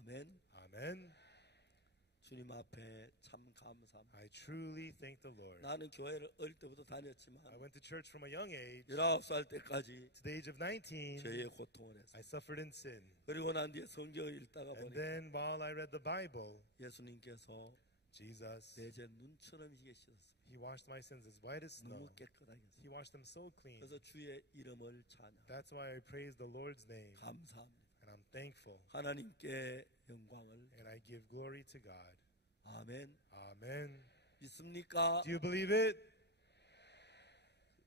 아멘. Amen. 주님 앞에 참 감사합니다. I truly thank the Lord. 나는 교회를 어릴 때부터 다녔지만 I went to church from a young age. 19살 때까지 To the age of 19, 죄의 고통을 I 했어요. suffered in sin. 그리고 난 뒤에 성경을 읽다가 And 보니까 then while I read the Bible, 예수님께서 Jesus, 내 죄 눈처럼 희게 씻었습니다. he washed my sins as white as snow. 너무 깨끗하게 했어요. He washed them so clean. 그래서 주의 이름을 찬양. That's why I praise the Lord's name. 감사합니다. And I'm thankful. 하나님께 영광을. And I give glory to God. 아멘. Amen. 믿습니까? Do you believe it?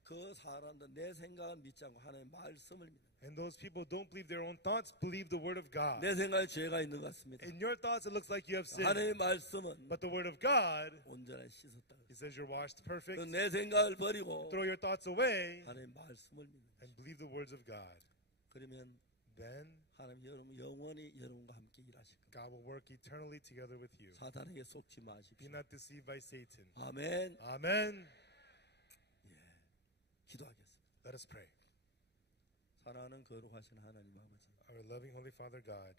그 사람들 내 생각을 믿지 않고 하나님의 말씀을 믿는. And those people don't believe their own thoughts, believe the word of God. 내 생각에 죄가 있는 것 같습니다. In your thoughts, it looks like you have 하나님의 sinned. 말씀은 But the word of God, 온전히 씻었다. he says you're washed perfect. 내 생각을 버리고 Throw your thoughts away 하나님의 말씀을 믿는 and 것입니다. believe the words of God. 그러면 Then 하나님 여러분 영원히 여러분과 함께 일하실 겁니다. God will work eternally together with you. 사탄에게 속지 Be 마십시오. not deceived by Satan. 아멘. Amen. 기도하겠습니다. Let us pray. 사랑하는 거룩하신 하나님 아버지, Our loving Holy Father God,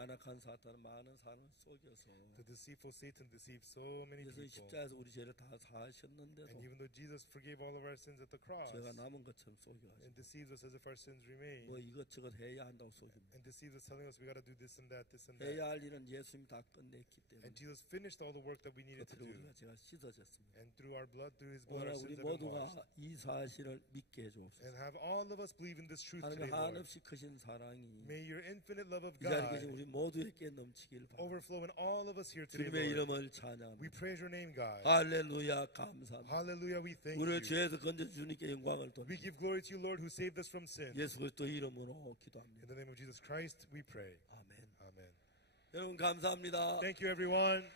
간악한 사탄은 많은 사람을 속여서 The deceitful Satan deceived so many 예수님 people. 십자가에서 우리 죄를 다 And 사하셨는데도 even though Jesus forgave all of our sins at the cross, 죄가 남은 것처럼 and 속여가지고 deceives us as if our sins remain, 뭐 이것저것 해야 한다고 속입니다. and deceives us telling us we got to do this and that, this and 해야 that. 할 일은 예수님이 다 끝냈기 때문에 And Jesus finished all the work that we needed to 그것으로 do. 우리가 제가 씻어졌습니다. And through our blood, through His blood, 오늘 our 우리 sins have been 모두가 washed. 이 사실을 믿게 해주옵소서. And have all of us believe in this truth today, 하나님의 Lord. 한없이 크신 사랑이 May your infinite love of 이 자리에 계신 God 우리 모두에게 넘치길 바랍니다. overflow in all of us here today, 주님의 Lord. 이름을 We 찬양합니다. praise your name, God. 할렐루야 감사합니다. Hallelujah, we thank 우리를 you. 죄에서 건져 주님께 영광을 We 돌립니다. give glory to you, Lord, who saved us from sin. 예수 그리스도 이름으로 In 기도합니다. the name of Jesus Christ, we pray. 아멘. Amen. 여러분 감사합니다. Thank you, everyone.